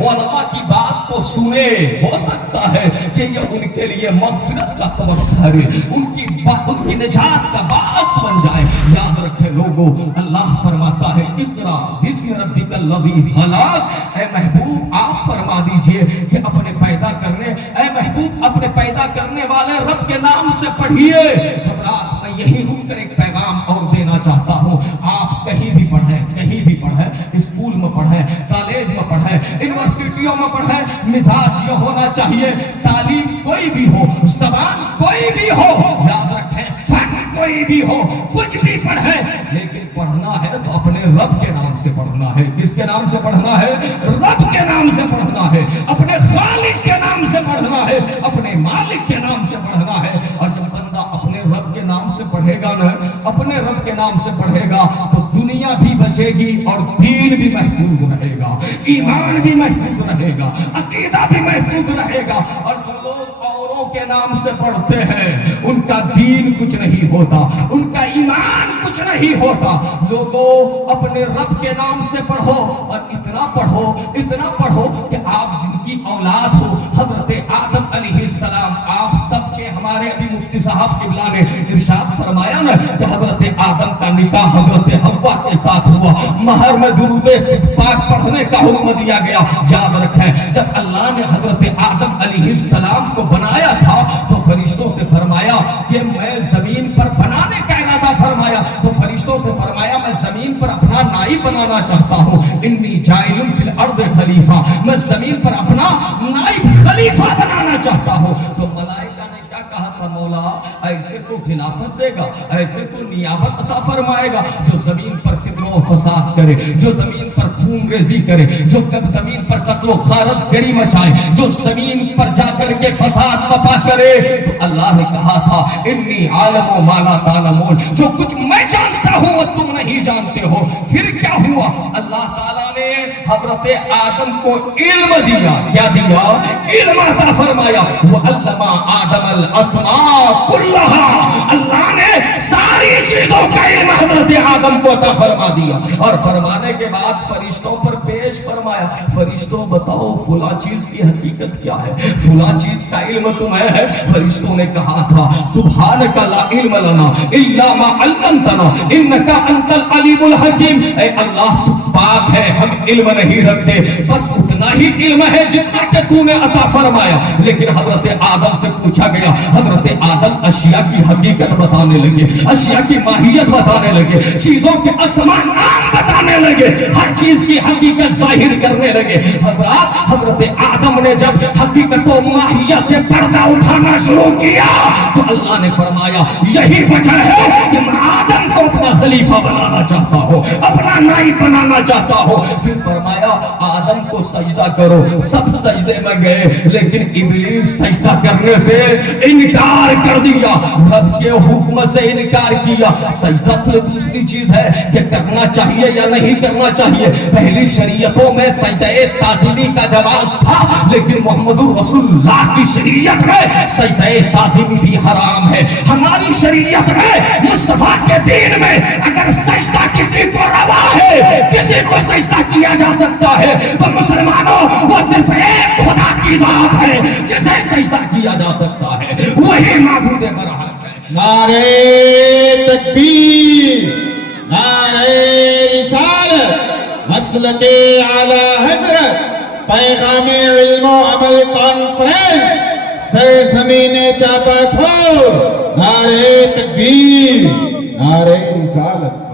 علماء کی بات کو سنے، ہو سکتا ہے کہ یہ ان کے لیے مغفرت کا سبب ٹھہرے، ان کی نجات کا باعث بن جائے۔ یاد رکھے لوگوں اللہ فرماتا ہے اقرا بسم ربک الذی خلق، اے محبوب آپ فرما دیجئے کہ اپنے پیدا کرنے والے رب کے نام سے پڑھیے۔ حضرات میں یہی رک کر ایک پیغام اور دینا چاہتا ہوں، آپ کہیں بھی پڑھیں، اسکول میں پڑھیں، کالج میں پڑھیں، یونیورسٹیوں میں پڑھیں، مزاج یہ ہونا چاہیے تعلیم کوئی بھی ہو، زبان کوئی بھی ہو، یاد رکھیں فن کوئی بھی ہو، کچھ بھی پڑھیں، لیکن پڑھنا ہے تو اپنے رب کے نام سے پڑھنا ہے۔ کس کے نام سے پڑھنا ہے؟ رب کے نام سے پڑھنا ہے، اپنے خالق کے نام سے پڑھنا ہے، اپنے مالک کے نام سے پڑھنا ہے۔ اور جب بندہ اپنے رب کے نام سے پڑھے گا نا، اپنے رب کے نام سے پڑھے گا تو دنیا بھی بچے گی اور دین بھی محفوظ رہے گا، ایمان بھی محفوظ رہے گا، عقیدہ بھی محفوظ رہے گا۔ اور جو لوگ اوروں کے نام سے پڑھتے ہیں ان کا دین کچھ نہیں ہوتا، ان کا ایمان کچھ نہیں ہوتا۔ لوگوں اپنے رب کے نام سے پڑھو، اور اتنا پڑھو کہ آپ جن کی اولاد ہو، حضرت آدم علیہ السلام، آپ سب کے ہمارے ابھی مفتی صاحب قبلہ نے ارشاد فرمایا نا کہ حضرت آدم کا نکاح حضرت حوا کے ساتھ ہوا، مہر میں درود پاک پڑھنے کا حکم دیا گیا۔ یاد رکھیں جب اللہ نے حضرت آدم علیہ السلام کو بنایا تھا اپنا نائب بنانا چاہتا ہوں. انی جاعل فی الارض خلیفہ, میں زمین پر اپنا نائب خلیفہ بنانا چاہتا ہوں. تو ملائکہ نے کیا کہا تھا, مولا ایسے کو خلافت دے گا, ایسے کو نیابت عطا فرمائے گا جو زمین پر فتنہ و فساد کرے, جو زمین پر خون ریزی کرے, جو زمین پر قتل و غارت گری مچائے, جو زمین پر جا کر کے فساد بپا کرے. تو اللہ نے کہا تھا انی عالم ما لا تعلمون, جو کچھ میں جانتا ہوں وہ تم نہیں جانتے ہو. پھر کیا ہوا, اللہ تعالیٰ نے حضرت آدم کو علم دیا. کیا دیا؟ علم عطا فرمایا. وعلم آدم الاسماء کلها, اللہ نے ساری چیزوں کا علم حضرت آدم کو عطا فرما دیا. اور فرمانے کے بعد فرشتوں پر پیش فرمایا, فرشتوں بتاؤ فلاں چیز کی حقیقت کیا ہے, فلاں چیز کا علم تمہیں ہے. فرشتوں نے کہا تھا سبحانک لا علم لنا الا ما علمتنا انک انت العلیم الحکیم. اے اللہ تو پاک ہے, ہم علم نہیں رکھتے, بس اتنا ہی علم ہے جتنا کہ تو نے عطا فرمایا. لیکن حضرت آدم سے پوچھا گیا, حضرت آدم اشیاء کی حقیقت بتانے لگے, اشیاء کی ماہیت بتانے لگے, چیزوں کے اسماء نام بتانے لگے, ہر چیز کی حقیقت ظاہر کرنے لگے. حضرت آدم نے جب حقیقت و ماہیت سے پردہ اٹھانا شروع کیا تو اللہ نے فرمایا یہی وجہ ہے کہ میں آدم کو اپنا خلیفہ بنانا چاہتا ہوں, اپنا نائب بنانا چاہتا ہوں. پھر فرمایا آدم کو سجدہ کرو, سب سجدے میں گئے, لیکن ابلیس سجدہ کرنے سے انکار کر دیا, رب کے حکم سے انکار کیا. سجدہ تو دوسری چیز ہے کہ کرنا چاہیے یا نہیں کرنا چاہیے. پہلی شریعتوں میں سجدہ تعظیمی کا جواز تھا, لیکن محمد رسول اللہ کی شریعت میں سجدہ تعظیمی بھی حرام ہے. ہماری شریعت میں, مصطفیٰ کے دین میں اگر سجدہ کسی کو روا ہے, کسی کو سجدہ کیا جا سکتا ہے, تو مسلمانوں وہ صرف ایک خدا کی ذات ہے جسے سجدہ کیا جا سکتا ہے, وہی معبود برحق ہے. نعرہ تکبیر, نعرہ رسالت, مسلک اعلی حضرت, پیغام علم و عمل کانفرنس, سرزمین چاپا کھول. نعرہ تکبیر, نعرہ رسالت.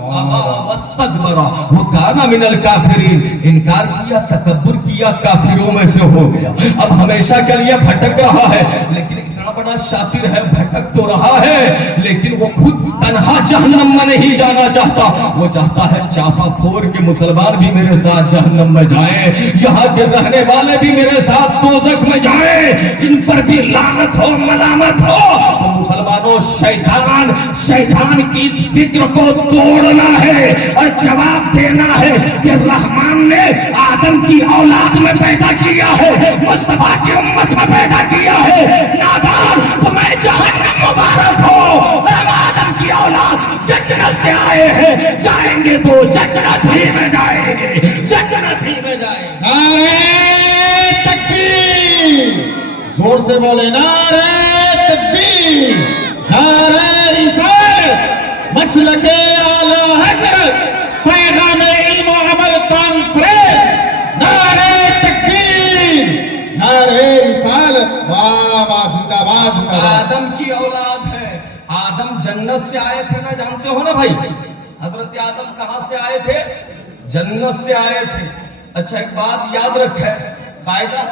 وہ کانا من الکافرین, انکار کیا, تکبر کیا, کافروں میں سے ہو گیا. اب ہمیشہ کے لیے بھٹک رہا ہے, لیکن اتنا بڑا شاطر ہے, بھٹک تو رہا ہے لیکن وہ خود تنہا جہنم میں نہیں جانا چاہتا. وہ چاہتا ہے چاپا کھور کے مسلمان بھی میرے ساتھ جہنم میں جائیں, یہاں کے رہنے والے بھی میرے ساتھ دوزخ میں جائیں, ان پر بھی لعنت ہو, ملامت ہو. تو مسلمانوں, شیطان کی اس فکر کو توڑنا ہے اور جواب دینا ہے کہ رحمان نے آدم کی اولاد میں پیدا کیا ہے, مصطفیٰ کی امت میں پیدا کیا ہے. نادان تمہیں جہنم مبارک ہو, ہم آدم کی اولاد جنت سے آئے ہیں, جائیں گے تو جنت ہی میں جائیں گے, جنت ہی میں جائیں گے. نعرہ تکبیر, زور سے بولے نعرہ تکبیر, نعرہ رسالت, مسلک اعلی حضرت, پیغام علم و عمل کانفرنس. نعرہ تکبیر, نعرہ رسالت. واہ واہ, زندہ باد, زندہ باد. آدم کی اولاد ہے, آدم جنت سے آئے تھے نا, جانتے ہو نا بھائی, حضرت آدم کہاں سے آئے تھے؟ جنت سے آئے تھے. اچھا ایک بات یاد رکھے, قاعدہ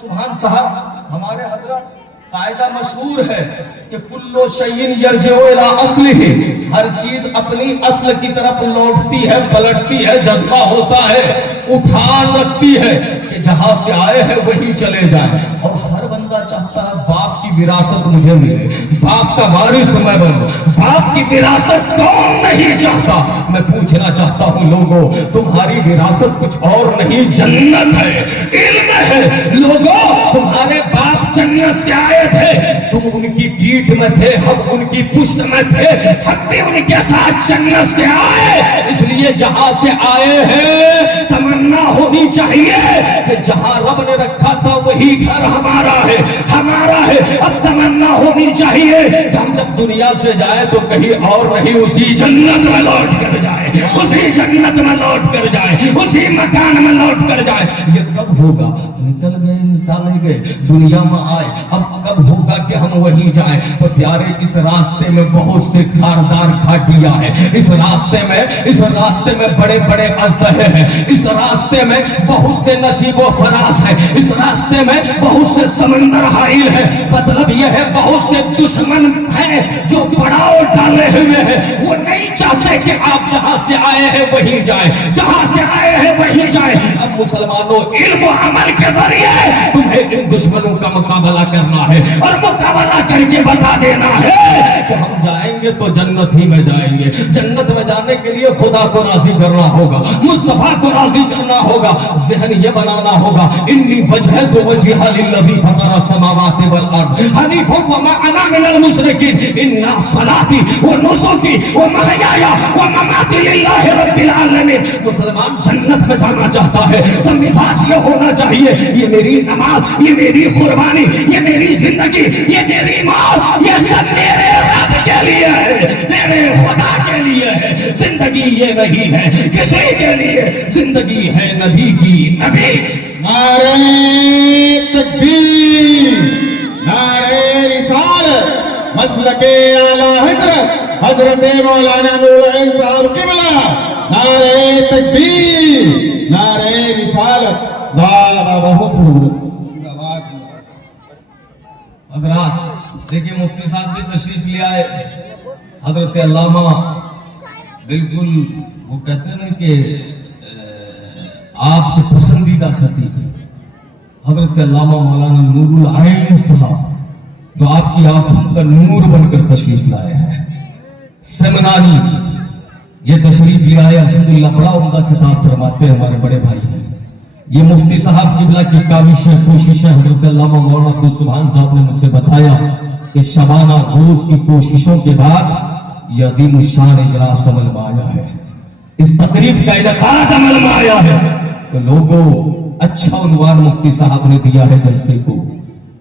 سبحان صاحب ہمارے حضرت قاعدہ مشہور ہے کہ کلو شیء یرجع الی اصلہ, ہر چیز اپنی اصل کی طرف لوٹتی ہے, پلٹتی ہے, جذبہ ہوتا ہے, اٹھان رکھتی ہے کہ جہاں سے آئے ہیں وہی چلے جائیں. اور ہر بندہ چاہتا ہے باپ کی وراثت مجھے ملے, باپ کا وارث میں بنوں. باپ کی وراثت کون نہیں چاہتا؟ میں پوچھنا چاہتا ہوں لوگوں, تمہاری وراثت کچھ اور نہیں, جنت ہے, علم ہے. لوگوں, تمہارے باپ جنت سے آئے تھے, تم ان کی پیٹھ میں تھے, ہم ان کی پشت میں تھے, ہم بھی ان کے ساتھ جنت سے آئے. اس لیے جہاں سے آئے ہیں تمنا ہونی چاہیے کہ جہاں رب نے رکھا تھا وہی گھر ہمارا ہے, ہمارا ہے. اب تمنا ہونی چاہیے کہ ہم جب دنیا سے جائیں تو کہیں اور نہیں, اسی جنت میں لوٹ کر جائیں, اسی جنت میں لوٹ کر جائیں, اسی مکان میں لوٹ کر جائیں. یہ کب ہوگا؟ نکل گئے, نکالے گئے, دنیا میں آئے, اب کب ہوگا کہ ہم ہم وہیں جائیں. تو پیارے اس راستے میں بہت سے خاردار گھاٹیاں ہیں, اس راستے میں بڑے بڑے اژدہے ہیں, اس راستے میں بہت سے نشیب و فراز ہیں, اس راستے میں بہت سے سمندر حائل ہیں. مطلب یہ ہے بہت سے دشمن ہیں جو پڑاؤ ڈالے ہوئے ہیں. وہ نہیں چاہتے کہ آپ جہاں سے آئے ہیں وہیں جائیں, جہاں سے آئے ہیں وہیں جائیں. اب مسلمانوں, علم و عمل کے ذریعے تمہیں ان دشمنوں کا مقابلہ کرنا ہے اور مقابلہ کر کے بتا دینا ہے کہ ہم جائیں گے تو جنت ہی میں جائیں گے. جنت میں جانے کے لیے خدا کو راضی کرنا ہوگا, مصطفیٰ کو راضی کرنا ہوگا. ذہن یہ بنانا ہوگا, انی وجہت وجہہ للذی فطر السماوات والارض حنیفا وما انا من المشرکین ان صلاتی ونسکی ومحیایا ومماتی للہ رب العالمین. مسلمان جنت میں جانا چاہتا ہے تو مزاج یہ ہونا چاہیے, یہ میری نماز, یہ میری قربانی, یہ میری زندگی, یہ میری موت, یہ سب میرے رب کے لیے ہے, میرے خدا کے لیے ہے. زندگی یہ نہیں ہے کسی کے لیے, زندگی ہے نبی کی. نبی نعرہ تکبیر, نعرہ رسالت, مسلک اعلی حضرت مولانا نور العین صاحب قبلہ. نعرہ تکبیر, نعرہ رسالت. بہت حضرات دیکھیں مفتی صاحب بھی تشریف لے آئے. حضرت علامہ بالکل وہ کہتے ہیں کہ آپ کے پسندیدہ خطیب حضرت علامہ مولانا نور العین صاحب جو آپ کی آنکھوں کا نور بن کر تشریف لائے ہیں. سمنانی یہ تشریف لے آئے, الحمدللہ بڑا عمدہ خطاب فرماتے ہیں, ہمارے بڑے بھائی ہیں. یہ مفتی صاحب قبلہ کی کاوشیں کوششیں حضرت علامہ مولانا عبد السبحان صاحب نے مجھ سے بتایا کہ شبانہ روز کی کوششوں کے بعد یہ عظیم الشان اجلاس عمل میں آیا ہے, اس تقریب کا انعقاد عمل میں آیا ہے. تو لوگوں, اچھا عنوان مفتی صاحب نے دیا ہے جلسے کو,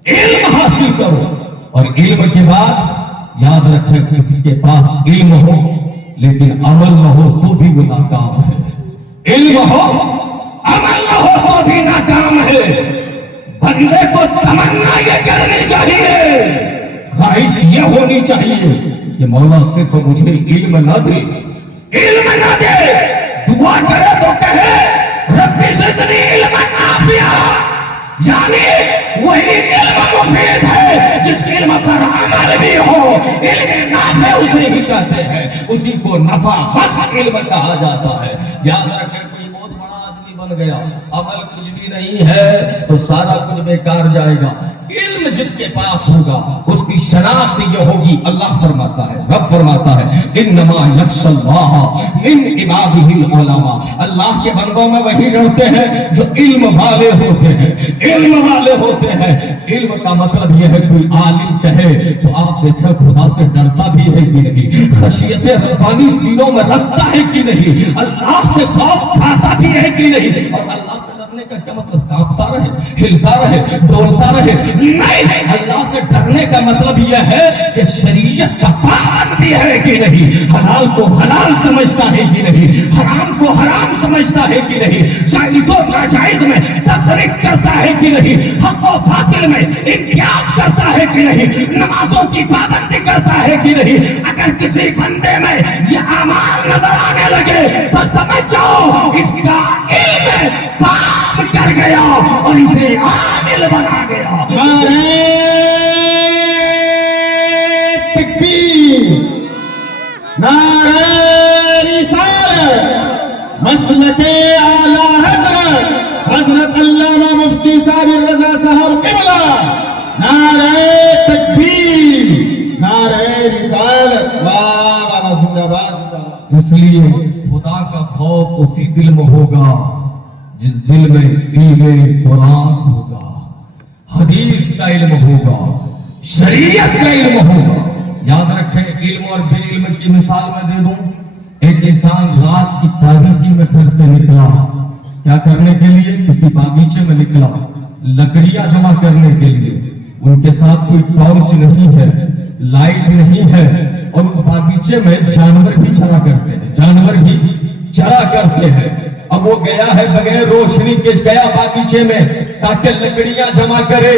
علم حاصل کرو. اور علم کے بعد یاد رکھیں کسی کے پاس علم ہو لیکن عمل نہ ہو تو بھی وہ ناکام ہے. علم ہو عمل نہ ہو تو بھی ناکام ہے. بندے کو تمنا یہ کرنی چاہیے, خواہش یہ ہونی چاہیے کہ مولا صرف مجھے علم نہ دے, علم نہ دے, دعا کرے تو کہے ربی زدنی علم نافعا, یعنی وہی علم مفید ہے جس علم پر عمل بھی ہو. علم نافع اسے ہی کہتے ہیں, اسی کو نفع بخش علم کہا جاتا ہے. یاد رکھیں کوئی بہت بڑا آدمی بن گیا, عمل کچھ بھی نہیں ہے تو سارا کچھ بیکار جائے گا. علم جس کے پاس ہوگا اس کی شناخت یہ ہوگی. اللہ فرماتا ہے, رب فرماتا ہے انما یخشی اللہ من عبادہ العلماء, اللہ کے بندوں میں وہی ڈرتے ہیں جو علم والے ہوتے ہیں, علم والے ہوتے ہیں. علم کا مطلب یہ ہے کوئی عالم کہے تو آپ دیکھیں خدا سے ڈرتا بھی ہے کہ نہیں, خشیت ربانی سینوں میں رکھتا ہے کہ نہیں, اللہ سے خوف کھاتا بھی ہے کہ نہیں. اور اللہ سے ڈرنے کا کیا مطلب کانپتا رہے, ہلتا رہے, ڈولتا رہے؟ نہیں, اللہ سے ڈرنے کا مطلب یہ ہے کہ شریعت کا پابند بھی ہے کہ نہیں, حلال کو حلال سمجھتا ہے کہ نہیں, حرام کو حرام سمجھتا ہے کہ نہیں, جائز و ناجائز میں تفریق کرتا ہے کہ نہیں, حق و باطل میں امتیاز کرتا ہے کہ نہیں, نمازوں کی پابندی کرتا ہے کہ نہیں. اگر کسی بندے میں یہ اعمال نظر آنے لگے تو سمجھ جاؤ اس کا علم کام کر گیا اور اسے عامل بنا گیا. نعرہ تکبیر, نعرہ رسالت, مسلک اعلی حضرت علامہ مفتی صاحب الرضا صاحب قبلہ. نعرہ تکبیر, نعرہ رسالت. واہ زندہ باد, زندہ باد. اس لیے خدا کا خوف اسی دل میں ہوگا جس دل میں علم قرآن ہوگا, حدیث کا علم ہوگا, شریعت کا علم ہوگا. یاد رکھیں علم اور بے علم کی مثال میں دے دوں. ایک انسان رات کی تاریکی میں گھر سے نکلا, کیا کرنے کے لیے؟ کسی باغیچے میں نکلا, لکڑیاں جمع کرنے کے لیے. ان کے ساتھ کوئی ٹارچ نہیں ہے, لائٹ نہیں ہے, اور اس باغیچے میں جانور بھی چرا کرتے ہیں, جانور بھی چرا کرتے ہیں. اب وہ گیا ہے بغیر روشنی کے, گیا باغیچے میں تاکہ لکڑیاں جمع کرے.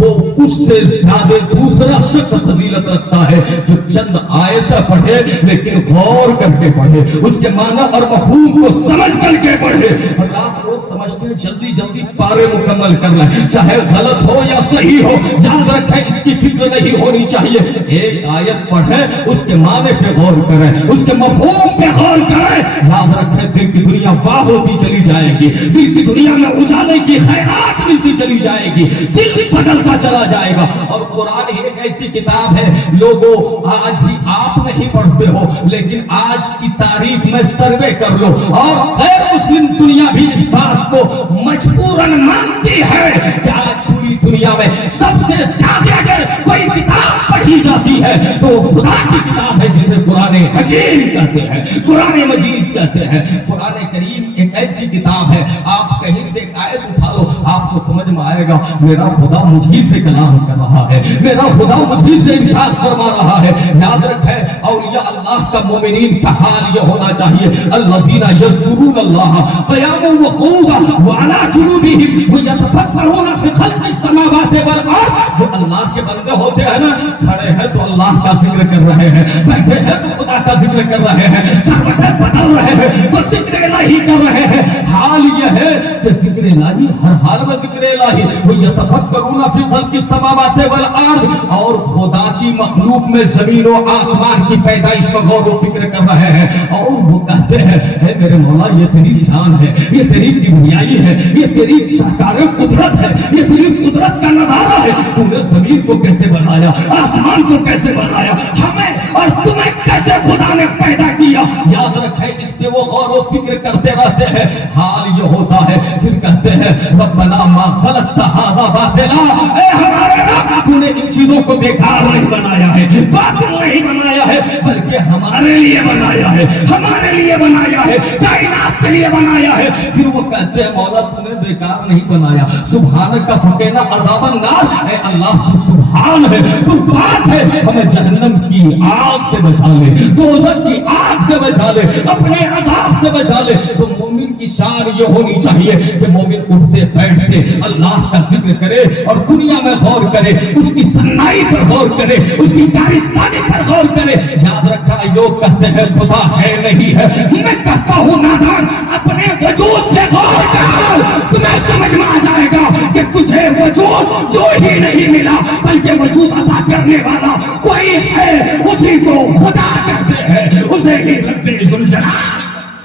وہ اس سے زیادہ دوسرا شخص فضیلت رکھتا ہے جو چند آیتیں پڑھے لیکن غور کر کے پڑھے، اس کے معنی اور مفہوم کو سمجھ کر کے پڑھے۔ حضرات لوگ سمجھتے ہیں جلدی جلدی پارے مکمل کر لیں، چاہے غلط ہو یا صحیح ہو، یاد رکھیں اس کی فکر نہیں ہونی چاہیے۔ ایک آیت پڑھیں، اس کے معنی پہ غور کریں، اس کے مفہوم پہ غور کریں، یاد رکھیں دل کی دنیا واہ ہوتی چلی جائے گی، دل کی دنیا میں اجالے کی خیرات ملتی چلی جائے گی، دل بھی بدلتا چلا جائے گا۔ اور قرآن ہی ایک ایسی کتاب ہے لوگوں، آج بھی آپ نہیں پڑھتے ہو لیکن آج کی تاریخ میں سروے کر لو اور غیر مسلم دنیا بھی اس بات کو مجبوراً مانتی ہے کہ آج پوری دنیا میں سب سے زیادہ اگر کوئی کتاب پڑھی جاتی ہے تو خدا کی کتاب ہے جسے قرآن حکیم کہتے ہیں، قرآن مجید کہتے ہیں۔ قرآن کریم ایک ایسی کتاب ہے، آپ کہیں سے ایک آیت اٹھا لو آپ کو سمجھ میں آئے گا میرا خدا مجھے سے کلام کر رہا ہے، میرا خدا مجھے سے ارشاد فرما رہا ہے۔ یاد رکھیں اولیاء اللہ کا مومنین کا حال یہ ہونا چاہیے، الذین یذکرون اللہ قیاما وقعودا وعلی جنوبہم ویتفکرون فی خلق السماوات والارض۔ جو اللہ کے بندے ہوتے ہیں نا، کھڑے ہیں تو اللہ کا ذکر کر رہے ہیں، بیٹھے ہیں تو خدا کا ذکر کر رہے ہیں، کروٹیں بدل رہے ہیں تو ذکر الہی کر رہے ہیں۔ حال یہ ہے کہ ذکر الہی ہر حال میں ذکر الہی، ویتفکرون فی خلق السماوات والارض، اور خدا کی مخلوق میں زمین و آسمان کی پیدائش کا غور و فکر کر رہے ہیں، اور وہ کہتے ہیں اے میرے مولا یہ تیری شان ہے، یہ تیری کبریائی ہے، یہ تیری شاہکار قدرت ہے، یہ تیری قدرت کا نظارہ ہے۔ تو نے زمین کو کیسے بنایا، آسمان کو کیسے بنایا، ہمیں اور تمہیں کیسے خدا نے پیدا کیا۔ یاد رکھیں اس پہ وہ غور و فکر کرتے رہتے ہیں۔ حال یہ ہوتا ہے پھر کہتے ہیں ربنا ما خلقت ھذا باطلا، اے ہمارے رب تو نے ان چیزوں کو بیکار نہیں بنایا ہے، باطل نہیں بنایا ہے، بلکہ ہمارے لیے بنایا ہے، ہمارے لیے بنایا ہے، کائنات کے لیے بنایا ہے۔ پھر وہ کہتے ہیں مولا تو نے بیکار نہیں بنایا، سبحانک فقنا عذاب النار، اے اللہ تو سبحان ہے، تو پاک ہے، ہمیں جہنم کی آگ سے بچا لے، دوزخ کی آگ سے بچا لے، اپنے عذاب سے بچا لے۔ تو مومن کی شان یہ ہونی چاہیے کہ مومن اٹھتے بیٹھتے اللہ کا ذکر کرے اور دنیا میں غور کرے، اس کی سنائی پر غور کرے، اس کی دارستانی پر غور کرے۔ یاد رکھا لوگ کہتے ہیں خدا ہے نہیں ہے، میں کہتا ہوں نادان اپنے وجود پہ غور کر، تمہیں سمجھ میں آ جائے گا کہ تجھے وجود جو ہی نہیں ملا بلکہ وجود عطا کرنے والا کوئی ہے، اسی کو خدا کہتے ہیں، اسے ہی رب ذوالجلال۔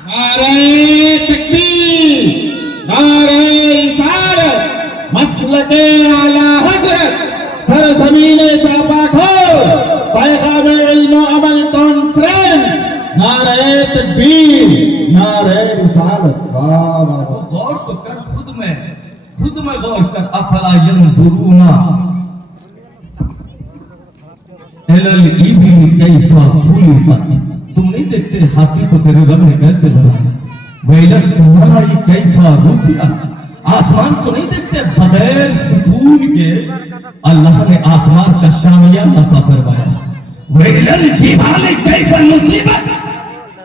نعرہ تکبیر، نعرہ رسالت، مسلک اعلی حضرت، سرزمین چاپاکھور، پیغام علم و عمل کانفرنس، نعرہ تکبیر، نعرہ رسالت۔ واہ واہ واہ۔ غور تو کر خود میں غور کر، افلا ینظرون الی الابل کیف خلقت، تم نہیں دیکھتے ہاتھی کو تیرے رب نے کیسے بنایا، وَإِلَى السَّمَاءِ كَيْفَ رُفِعَتْ، آسمان کو نہیں دیکھتے بغیر ستون کے اللہ نے آسمان کا شامیہ عطا فرمایا، وَإِلَى الْجِبَالِ كَيْفَ نُصِبَتْ،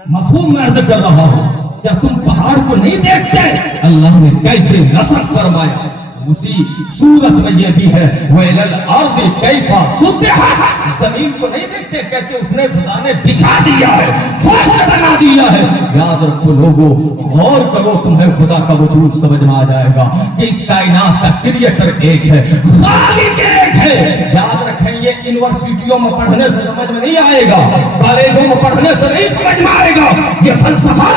مفہوم میں عرض کر رہا ہوں کیا تم پہاڑ کو نہیں دیکھتے اللہ نے کیسے نصب فرمایا۔ اسی صورت میں یہ بھی ہے وَإِلَى الْأَرْضِ كَيْفَ سُطِحَتْ، زمین کو نہیں دیکھتے کیسے اس نے خدا نے بچھا دیا ہے، فرش بنا دیا ہے۔ یاد رکھو لوگوں، غور کرو تمہیں خدا کا وجود سمجھ میں آ جائے گا کہ اس کائنات کا کریٹر ایک ہے، خالق ایک ہے۔ یاد رکھیں یہ یونیورسٹیوں میں پڑھنے سے سمجھ میں نہیں آئے گا، کالجوں میں پڑھنے سے نہیں سمجھ میں آئے گا، یہ فلسفہ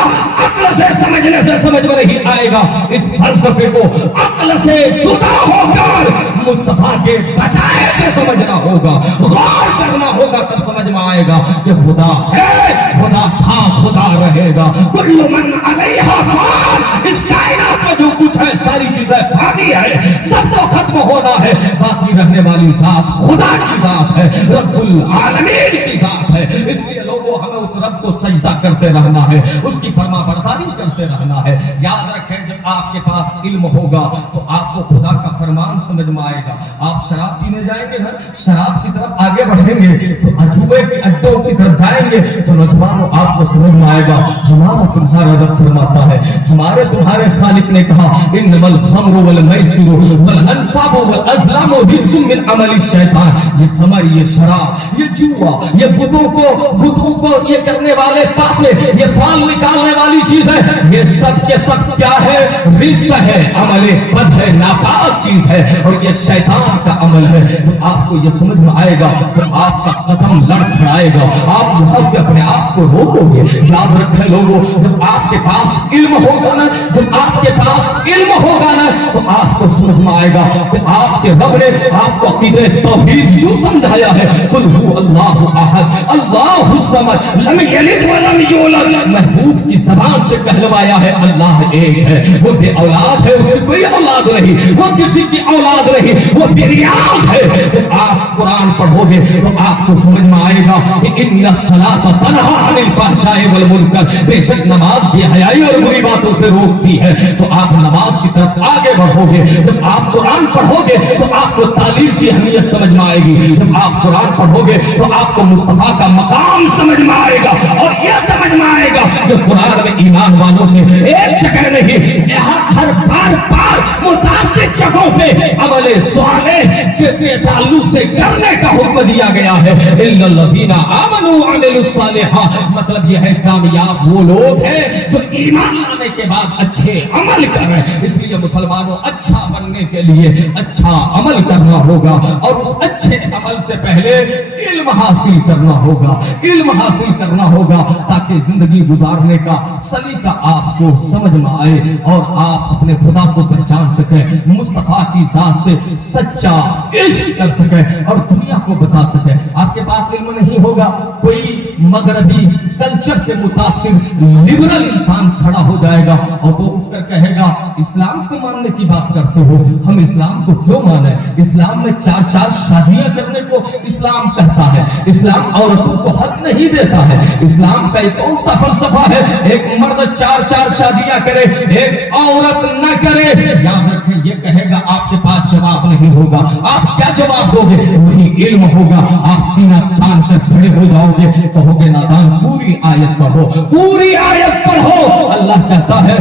عقل سے سمجھنے سے سمجھ میں نہیں آئے گا۔ اس فلسفے کو عقل سے جدا ہو کر مصطفیٰ کے بتائے سے سمجھنا ہوگا، غور کرنا ہوگا، تب سمجھ میں آئے گا کہ خدا ہے، خدا تھا، خدا رہے گا۔ کل من علیہا فان، اس کائنات میں جو کچھ ہے ساری چیزیں فانی ہے، سب کو ختم ہونا ہے، باقی رہنے والی ذات خدا کی ذات ہے، رب العالمین کی ذات ہے۔ اس لیے لوگوں ہمیں اس رب کو سجدہ کرتے رہنا ہے، اس کی فرما برداری کرتے رہنا ہے۔ یاد رکھیں جب آپ کے پاس علم ہوگا تو آپ کو خدا کا فرمان سمجھ میں آئے گا۔ آپ شراب پینے جائیں گے نا، شراب کی طرف آگے بڑھیں گے تو اجوبے کے اڈوں کی طرف جائیں گے تو نوجوانوں آپ کو سمجھ میں آئے گا ہمارا تمہارا رب فرماتا ہے، ہمارے تمہارے خالق نے کہا انما الخمر والمیسر والانصاب والازلام رجس من عمل الشیطان۔ یہ خمر، یہ شراب، یہ جوا، یہ بتوں کو یہ کرنے والے پاسے، یہ فال نکالنے والی چیز ہے، یہ سب کے سب کیا ہے؟ رجس ہے، عمل بد ہے، ناپاک چیز ہے اور یہ شیطان کا عمل ہے۔ جب آپ کو یہ سمجھ میں آئے گا تو آپ کا قدم لڑکھڑائے گا، آپ وہاں سے اپنے آپ کو روکو گے۔ یاد رکھیں لوگوں، جب آپ کے پاس علم ہوگا نا، جب آپ کے پاس علم ہوگا نا تو آپ کو سمجھ میں آئے گا کہ آپ کے رب نے آپ کو عقیدہ توحید یوں سمجھایا ہے، قل هو اللہ احد اللہ الصمد لم یلد ولم یولد۔ محبوب کی زبان سے کہلوایا ہے اللہ ایک ہے، وہ بے اولاد ہے، اس کی کوئی اولاد نہیں، وہ کسی کی اولاد نہیں، وہ بے نیاز ہے۔ جب آپ قرآن پڑھو گے تو آپ کو سمجھ میں آئے گا کہ ان الصلاۃ تنہی عن الفحشاء والمنکر، بے شک نماز بے حیائی اور بری باتوں سے روکتی ہے۔ تو آپ نماز کی طرف آگے بڑھو گے، جب آپ قرآن پڑھو گے تو آپ کو تعلیم کی اہمیت سمجھ میں آئے گی، جب آپ قرآن پڑھو گے تو آپ کو مصطفیٰ کا مقام سمجھ میں آئے گا اور یہ سمجھ میں آئے گا کہ قرآن میں ایمان والوں سے ایک جگہ نہیں، ہر بار متعدد جگہوں پہ عمل صالح کے تعلق سے کرنے کا حکم دیا گیا ہے۔ الا الذین آمنوا وعملوا الصالحات، مطلب یہ ہے کامیاب وہ لوگ ہیں جو ایمان لانے کے بعد اچھے عمل کر رہے ہیں۔ اس لیے مسلمانوں اچھا بننے کے لیے اچھا عمل کرنا ہوگا اور اس اچھے عمل سے پہلے علم حاصل کرنا ہوگا، علم حاصل کرنا ہوگا تاکہ زندگی گزارنے کا سلیقہ آپ کو سمجھ میں آئے اور آپ اپنے خدا کو پہچان سکیں، مصطفیٰ کی ذات سے سچا عشق کر سکیں اور دنیا کو بتا سکیں۔ آپ کے پاس علم نہیں ہوگا، کوئی مغربی کلچر سے متاثر لبرل انسان کھڑا ہو جائے گا اور وہ اٹھ کر کہے گا اسلام کو ماننے کی بات کرتے ہو، ہم اسلام کو کیوں مانیں؟ اسلام میں 4 شادیاں کرنے کو اسلام کہتا ہے، اسلام عورتوں کو حق نہیں دیتا ہے، اسلام کا ایک کون سا فلسفہ ہے ایک مرد 4 شادیاں کرے ایک عورت نہ کرے؟ یاد رکھیں یہ کہے گا آپ کے پاس جواب نہیں ہوگا، آپ کیا جواب دو گے؟ وہی علم ہوگا، آپ سینہ تان کر کھڑے ہو جاؤ گے، کہو گے نادان پوری آیت پڑھو، پوری آیت پڑھو۔ اللہ کہتا ہے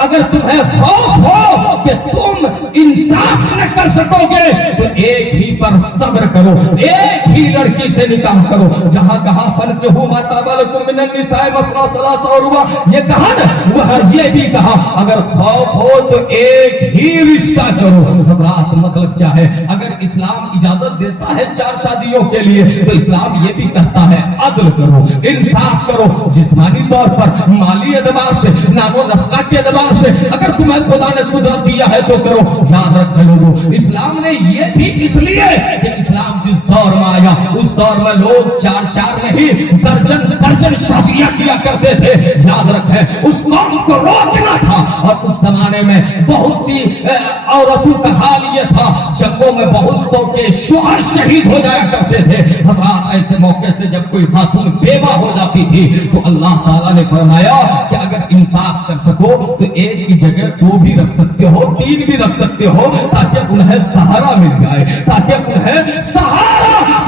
اگر تمہیں خوف ہو کہ تم انصاف نہ کر سکو گے تو ایک ہی پر صبر کرو، ایک ہی لڑکی سے نکاح کرو۔ جہاں کہا فنکحوا ما طاب لکم من النساء مثنی وثلاث ورباع، یہ کہا نا، وہ یہ بھی کہا اگر خوف ہو تو ایک ہی رشتہ کرو۔ حضرات مطلب کیا ہے؟ اگر اسلام اجازت دیتا ہے 4 شادیوں کے لیے تو اسلام یہ بھی کہتا ہے عدل کرو، انصاف کرو، جسمانی طور پر، مالی اعتبار سے، نام و نفقہ کے اعتبار سے اگر تمہیں خدا نے قدرت دیا ہے تو کرو۔ یاد رکھیں لوگوں، اسلام نے یہ بھی اس لیے کہ اسلام جس دور میں آیا اس دور میں لوگ 4 نہیں درجن شادیاں کیا کرتے تھے۔ یاد رکھیں اس قوم کو روکنا تھا اور اس زمانے میں بہت سی عورتوں کا حال یہ تھا جنگوں میں بہت سو کے شوہر شہید ہو جایا کرتے تھے۔ حضرات ایسے موقع سے جب کوئی خاتون بیوہ ہو جاتی تھی تو اللہ تعالیٰ نے فرمایا کہ اگر انصاف کر سکو تو ایک کی جگہ 2 بھی رکھ سکتے ہو، 3 بھی رکھ سکتے ہو تاکہ انہیں سہارا مل جائے، تاکہ انہیں سہارا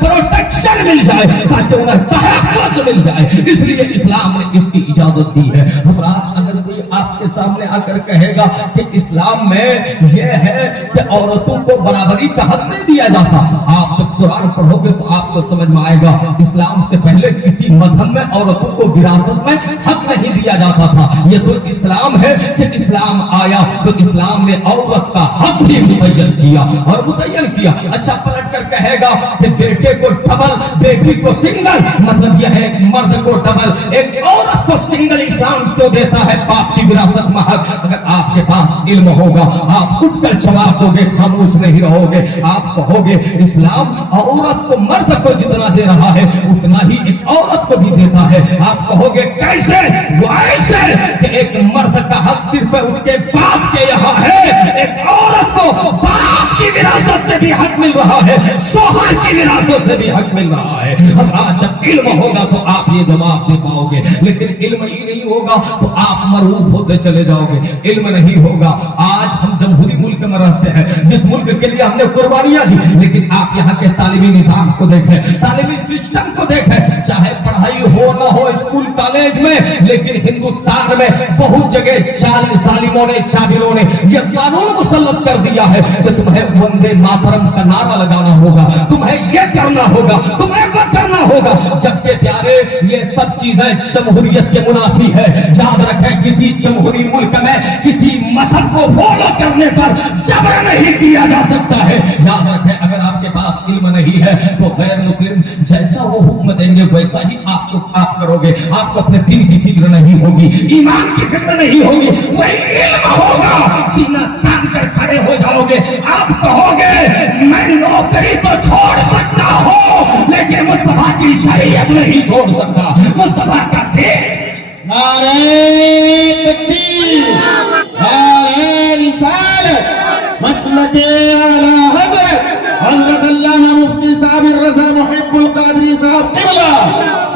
پروٹیکشن مل جائے، تاکہ انہیں تحفظ مل جائے۔ اس لیے اسلام نے اس کی اجازت دی ہے۔ حضرات اگر کوئی آپ کے سامنے آ کر کہے گا کہ اسلام میں یہ ہے کہ عورتوں کو برابری کا حق نہیں دیا جاتا، آپ جب قرآن پڑھو گے تو آپ کو سمجھ میں آئے گا اسلام سے پہلے کسی مذہب میں عورتوں کو وراثت میں حق نہیں دیا جاتا تھا۔ یہ تو اسلام ہے کہ اسلام آیا تو اسلام نے عورت کا حق بھی متعین کیا اور متعین کیا۔ اچھا پلٹ کر کہے گا کہ بیٹے کو ڈبل، بیٹی کو سنگل، مطلب یہ ہے مرد کو ڈبل، ایک عورت کو سنگل اسلام کیوں دیتا ہے باپ کی وراثت میں حق؟ اگر آپ کے پاس علم ہوگا آپ اٹھ کر جواب دو گے، خاموش نہیں رہو گے، آپ کہو گے اسلام عورت کو مرد کو جتنا دے رہا ہے اتنا ہی ایک عورت کو بھی دیتا ہے۔ آپ کہو گے کیسے؟ وہ ایسے کہ ایک مرد کا حق صرف اس کے باپ کے یہاں ہے، ایک عورت کو باپ کی کی وراثت سے بھی حق مل رہا ہے، شوہر کی وراثت سے بھی حق مل رہا ہے۔ حضرات جب علم ہوگا تو آپ یہ جواب دے پاؤ گے، لیکن علم ہی نہیں ہوگا تو آپ مرعوب ہوتے چلے جاؤ گے۔ علم نہیں ہوگا، آج ہم جمہوری ملک میں رہتے ہیں جس ملک کے لیے ہم نے قربانیاں دی، لیکن آپ یہاں کے تعلیمی نظام کو دیکھیں، تعلیمی سسٹم کو دیکھیں، چاہے پڑھائی ہو نہ ہو اسکول کالج میں، لیکن ہندوستان میں بہت جگہ ظالموں نے چابروں نے یہ قانون مسلط کر دیا ہے کہ تمہیں وندے ماترم کا نعرہ لگانا ہوگا، تمہیں یہ کرنا ہوگا، تمہیں وہ کرنا ہوگا، جبکہ پیارے یہ سب چیزیں جمہوریت کے منافی ہے۔ یاد رکھیں کسی جمہوری ملک میں کسی مذہب کو فالو کرنے پر جبر نہیں کیا جا سکتا ہے۔ یاد رکھیں اگر آپ کے پاس علم نہیں ہے تو غیر مسلم جیسا وہ حکم دیں گے ویسا ہی آپ کرو گے، آپ کو اپنے دین کی فکر نہیں ہوگی، ایمان کی فکر نہیں ہوگی، وہی علم ہوگا سینہ تان کر کھڑے ہو جاؤ گے، آپ کہو گے میں نوکری تو چھوڑ سکتا ہوں لیکن مصطفیٰ کی شریعت نہیں چھوڑ سکتا، مصطفیٰ کا دین۔ نعرہ تکبیر، نعرہ رسالت، مسلک اعلی حضرت علامہ مفتی صاحب الرضا محب القادری صاحب قبلہ،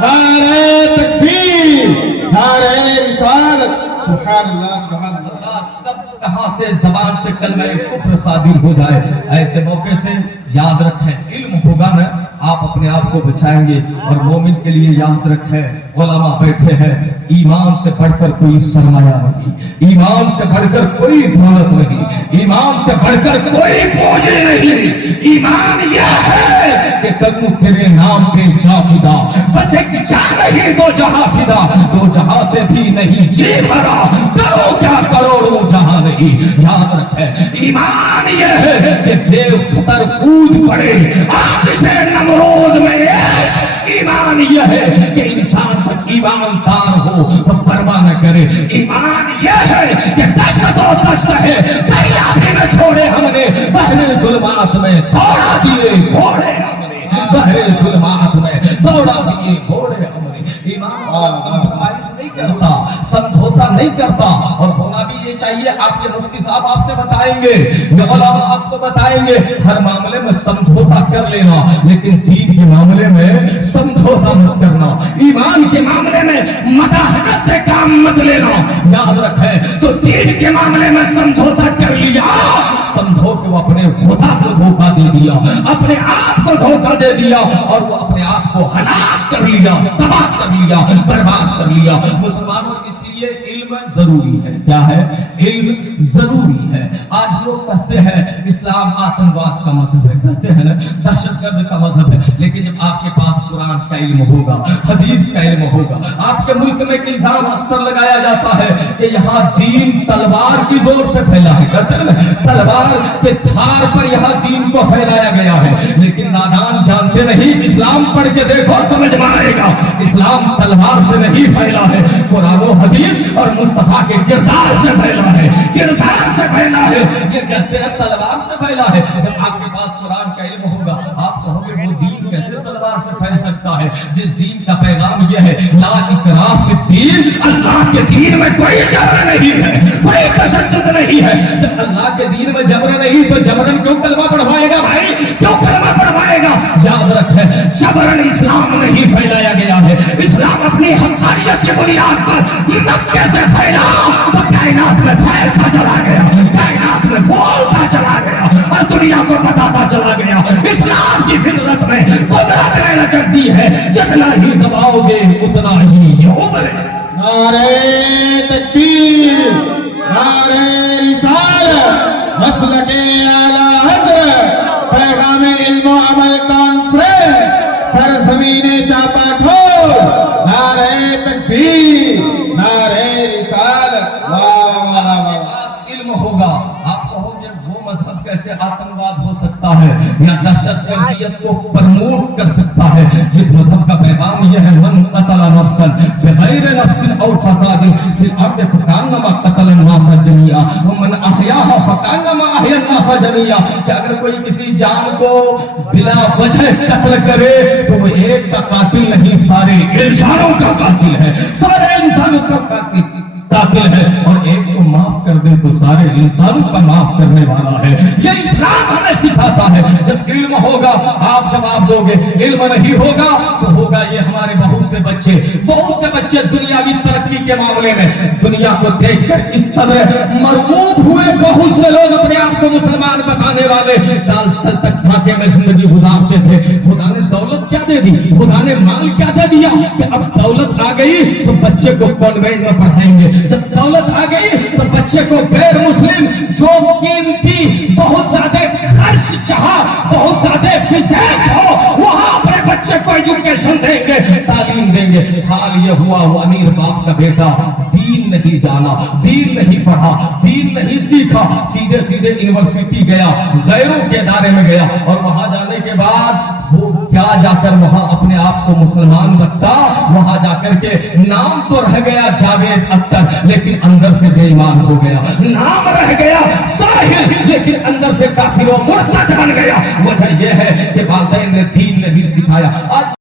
نعرہ تکبیر، نعرہ رسالت۔ سبحان اللہ سبحان اللہ۔ تب کہاں سے زبان سے کلمہ کفر صادر ہو جائے، ایسے موقع سے یاد رکھیں علم ہوگا نا آپ اپنے آپ کو بچائیں گے۔ اور مومن کے لیے یاد رکھیں علماء بیٹھے ہیں، ایمان سے بڑھ کر کوئی سرمایہ نہیں، ایمان سے بڑھ کر کوئی دولت نہیں، ایمان سے بڑھ کر کوئی پوجے نہیں۔ ایمان یہ ہے کہ کروں تیرے نام پہ جاں فدا، بس ایک جان نہیں دو جہاں فدا، دو جہاں سے بھی نہیں جی بھرا، کرو کیا کروڑوں جہاں نہیں۔ یاد رکھیں ایمان یہ ہے کہ بے خطر کود پڑے آگ سے نمرود میں عیش۔ ایمان یہ ہے کہ انسان جب ایماندار ہو تو پرواہ نہ کرے۔ ایمان یہ ہے کہ دشت و دشت ہے دریا بھی نہ چھوڑے ہم نے، بحر ظلمات میں دوڑا دیے گھوڑے ہم نے، بحر ظلمات میں دوڑا دیے گھوڑے ہم نے۔ ایمان کمپرومائز نہیں کرتا، سمجھوتا نہیں کرتا، اور ہونا بھی یہ چاہیے۔ آپ کے مفتی صاحب آپ سے بتائیں گے، یہ علماء آپ کو بتائیں گے ہر معاملے میں سمجھوتا کر لینا، لیکن دین کے معاملے میں سمجھوتا مت کرنا، ایمان کے معاملے میں مداحنت سے کام مت لینا۔ یاد رکھیں جو دین کے معاملے میں سمجھوتا کر لیا، سمجھو کہ وہ اپنے خدا کو دھوکہ دے دیا، اپنے آپ کو دھوکہ دے دیا، اور وہ اپنے آپ کو ہلاک کر لیا، تباہ کر لیا، برباد کر لیا۔ مسلمانوں اس لیے علم ضروری ہے۔ کیا ہے؟ علم ضروری ہے۔ آج لوگ کہتے ہیں اسلام آتنواد کا مذہب ہے، کہتے ہیں نا دہشت گرد کا مذہب ہے، لیکن جب آپ کے پاس قرآن کا علم ہوگا، حدیث کا علم ہوگا، آپ کے ملک میں ایک الزام اکثر لگایا جاتا ہے کہ یہاں دین تلوار کی زور سے پھیلا ہے، کہتے ہیں نا تلوار کے دھار پر یہاں دین کو پھیلایا گیا ہے، لیکن نادان جانتے نہیں، اسلام پڑھ کے دیکھو سمجھ میں آئے گا، اسلام تلوار سے نہیں پھیلا ہے، قرآن و حدیث اور مصطفیٰ کے کردار سے پھیلا ہے، کردار سے پھیلا ہے۔ یہ کہتے ہیں تلوار سے پھیلا ہے، جب آپ کے پاس قرآن کا علم ہوگا آپ کہو گے وہ دین کیسے تلوار سے پھیل سکتا ہے، جس دین کا پیغام یہ ہے لا اکراہ فی الدین، اللہ کے دین میں کوئی جبر نہیں ہے، کوئی تشدد نہیں ہے۔ جب اللہ کے دین میں جبر نہیں تو جبرن کیوں کلمہ پڑھوائے گا بھائی، کیوں کلمہ پڑھوائے گا؟ یاد رکھیں جبرن اسلام نہیں پھیلایا گیا ہے، اسلام اپنی حقانیت کی بنیاد پر مکے سے پھیلا تو کائنات میں پھیلتا چلا گیا، کائنات میں پھولتا چلا گیا اور دنیا کو بتاتا چلا گیا۔ اسلام کی فطرت میں قدرت نے رچک دی ہے، جتنا ہی دباؤ گے اتنا ہی یہ ابھرے۔ نعرہ تکبیر، نعرہ رسالت، مسلک اعلی حضرت، پیغام علم و عمل کانفرنس، سرزمین چاپا کھول، نعرہ تکبیر، نعرہ رسالت۔ علم ہوگا آپ کہو گے وہ مذہب کیسے آتنواد ہو سکتا ہے یا دہشت گردیت کو پرموٹ کر سکتا ہے، جس مذہب کا پیغام یہ ہے من قتل نفسا بغیر نفس او فساد فی الارض فکانما قتل الناس جميعا ومن احیاها فکانما احیا الناس جميعا، کہ اگر کوئی کسی جان کو بلا وجہ قتل کرے تو وہ ایک کا قاتل نہیں، سارے انسانوں کا قاتل ہے، سارے انسانوں کا قاتل قاتل ہے اور ایک کو معاف کر دے تو سارے انسانوں کا معاف کرنے والا ہے. یہ اسلام ہمیں سکھاتا ہے. جب علم ہوگا آپ جواب دو گے, علم نہیں ہوگا تو ہوگا یہ ہمارے بہت سے بچے دنیاوی ترقی کے معاملے میں دنیا کو دیکھ کر اس قدر مرغوب ہوئے. بہت سے لوگ اپنے آپ کو مسلمان بتانے والے کل تک فاقے میں زندگی گزارتے تھے. خدا نے دولت کیا دے دی, خدا نے مال کیا دے دیا کہ اب دولت آ گئی تو بچے کو کانوینٹ میں پڑھائیں گے. جب دولت آ گئی تو بچے کو غیر مسلم جو قیمتی بہت زیادہ خرچ چاہا, بہت زیادہ فیسس ہو, وہاں اپنے بچے کو ایجوکیشن دیں گے, تعلیم دیں گے. حال یہ ہوا وہ امیر باپ کا بیٹا دین نہیں جانا, دین نہیں پڑھا, دین نہیں سیکھا, سیدھے یونیورسٹی گیا, غیروں کے ادارے میں گیا اور وہاں جانے کے بعد وہ کیا جا کر وہاں اپنے آپ کو مسلمان رکھتا. وہاں جا کر کے نام تو رہ گیا جاوید اختر لیکن اندر سے بے ایمان ہو گیا. نام رہ گیا ساحل لیکن اندر سے کافر و مرتد بن گیا. وجہ یہ ہے کہ والدین نے دین نہیں سکھایا.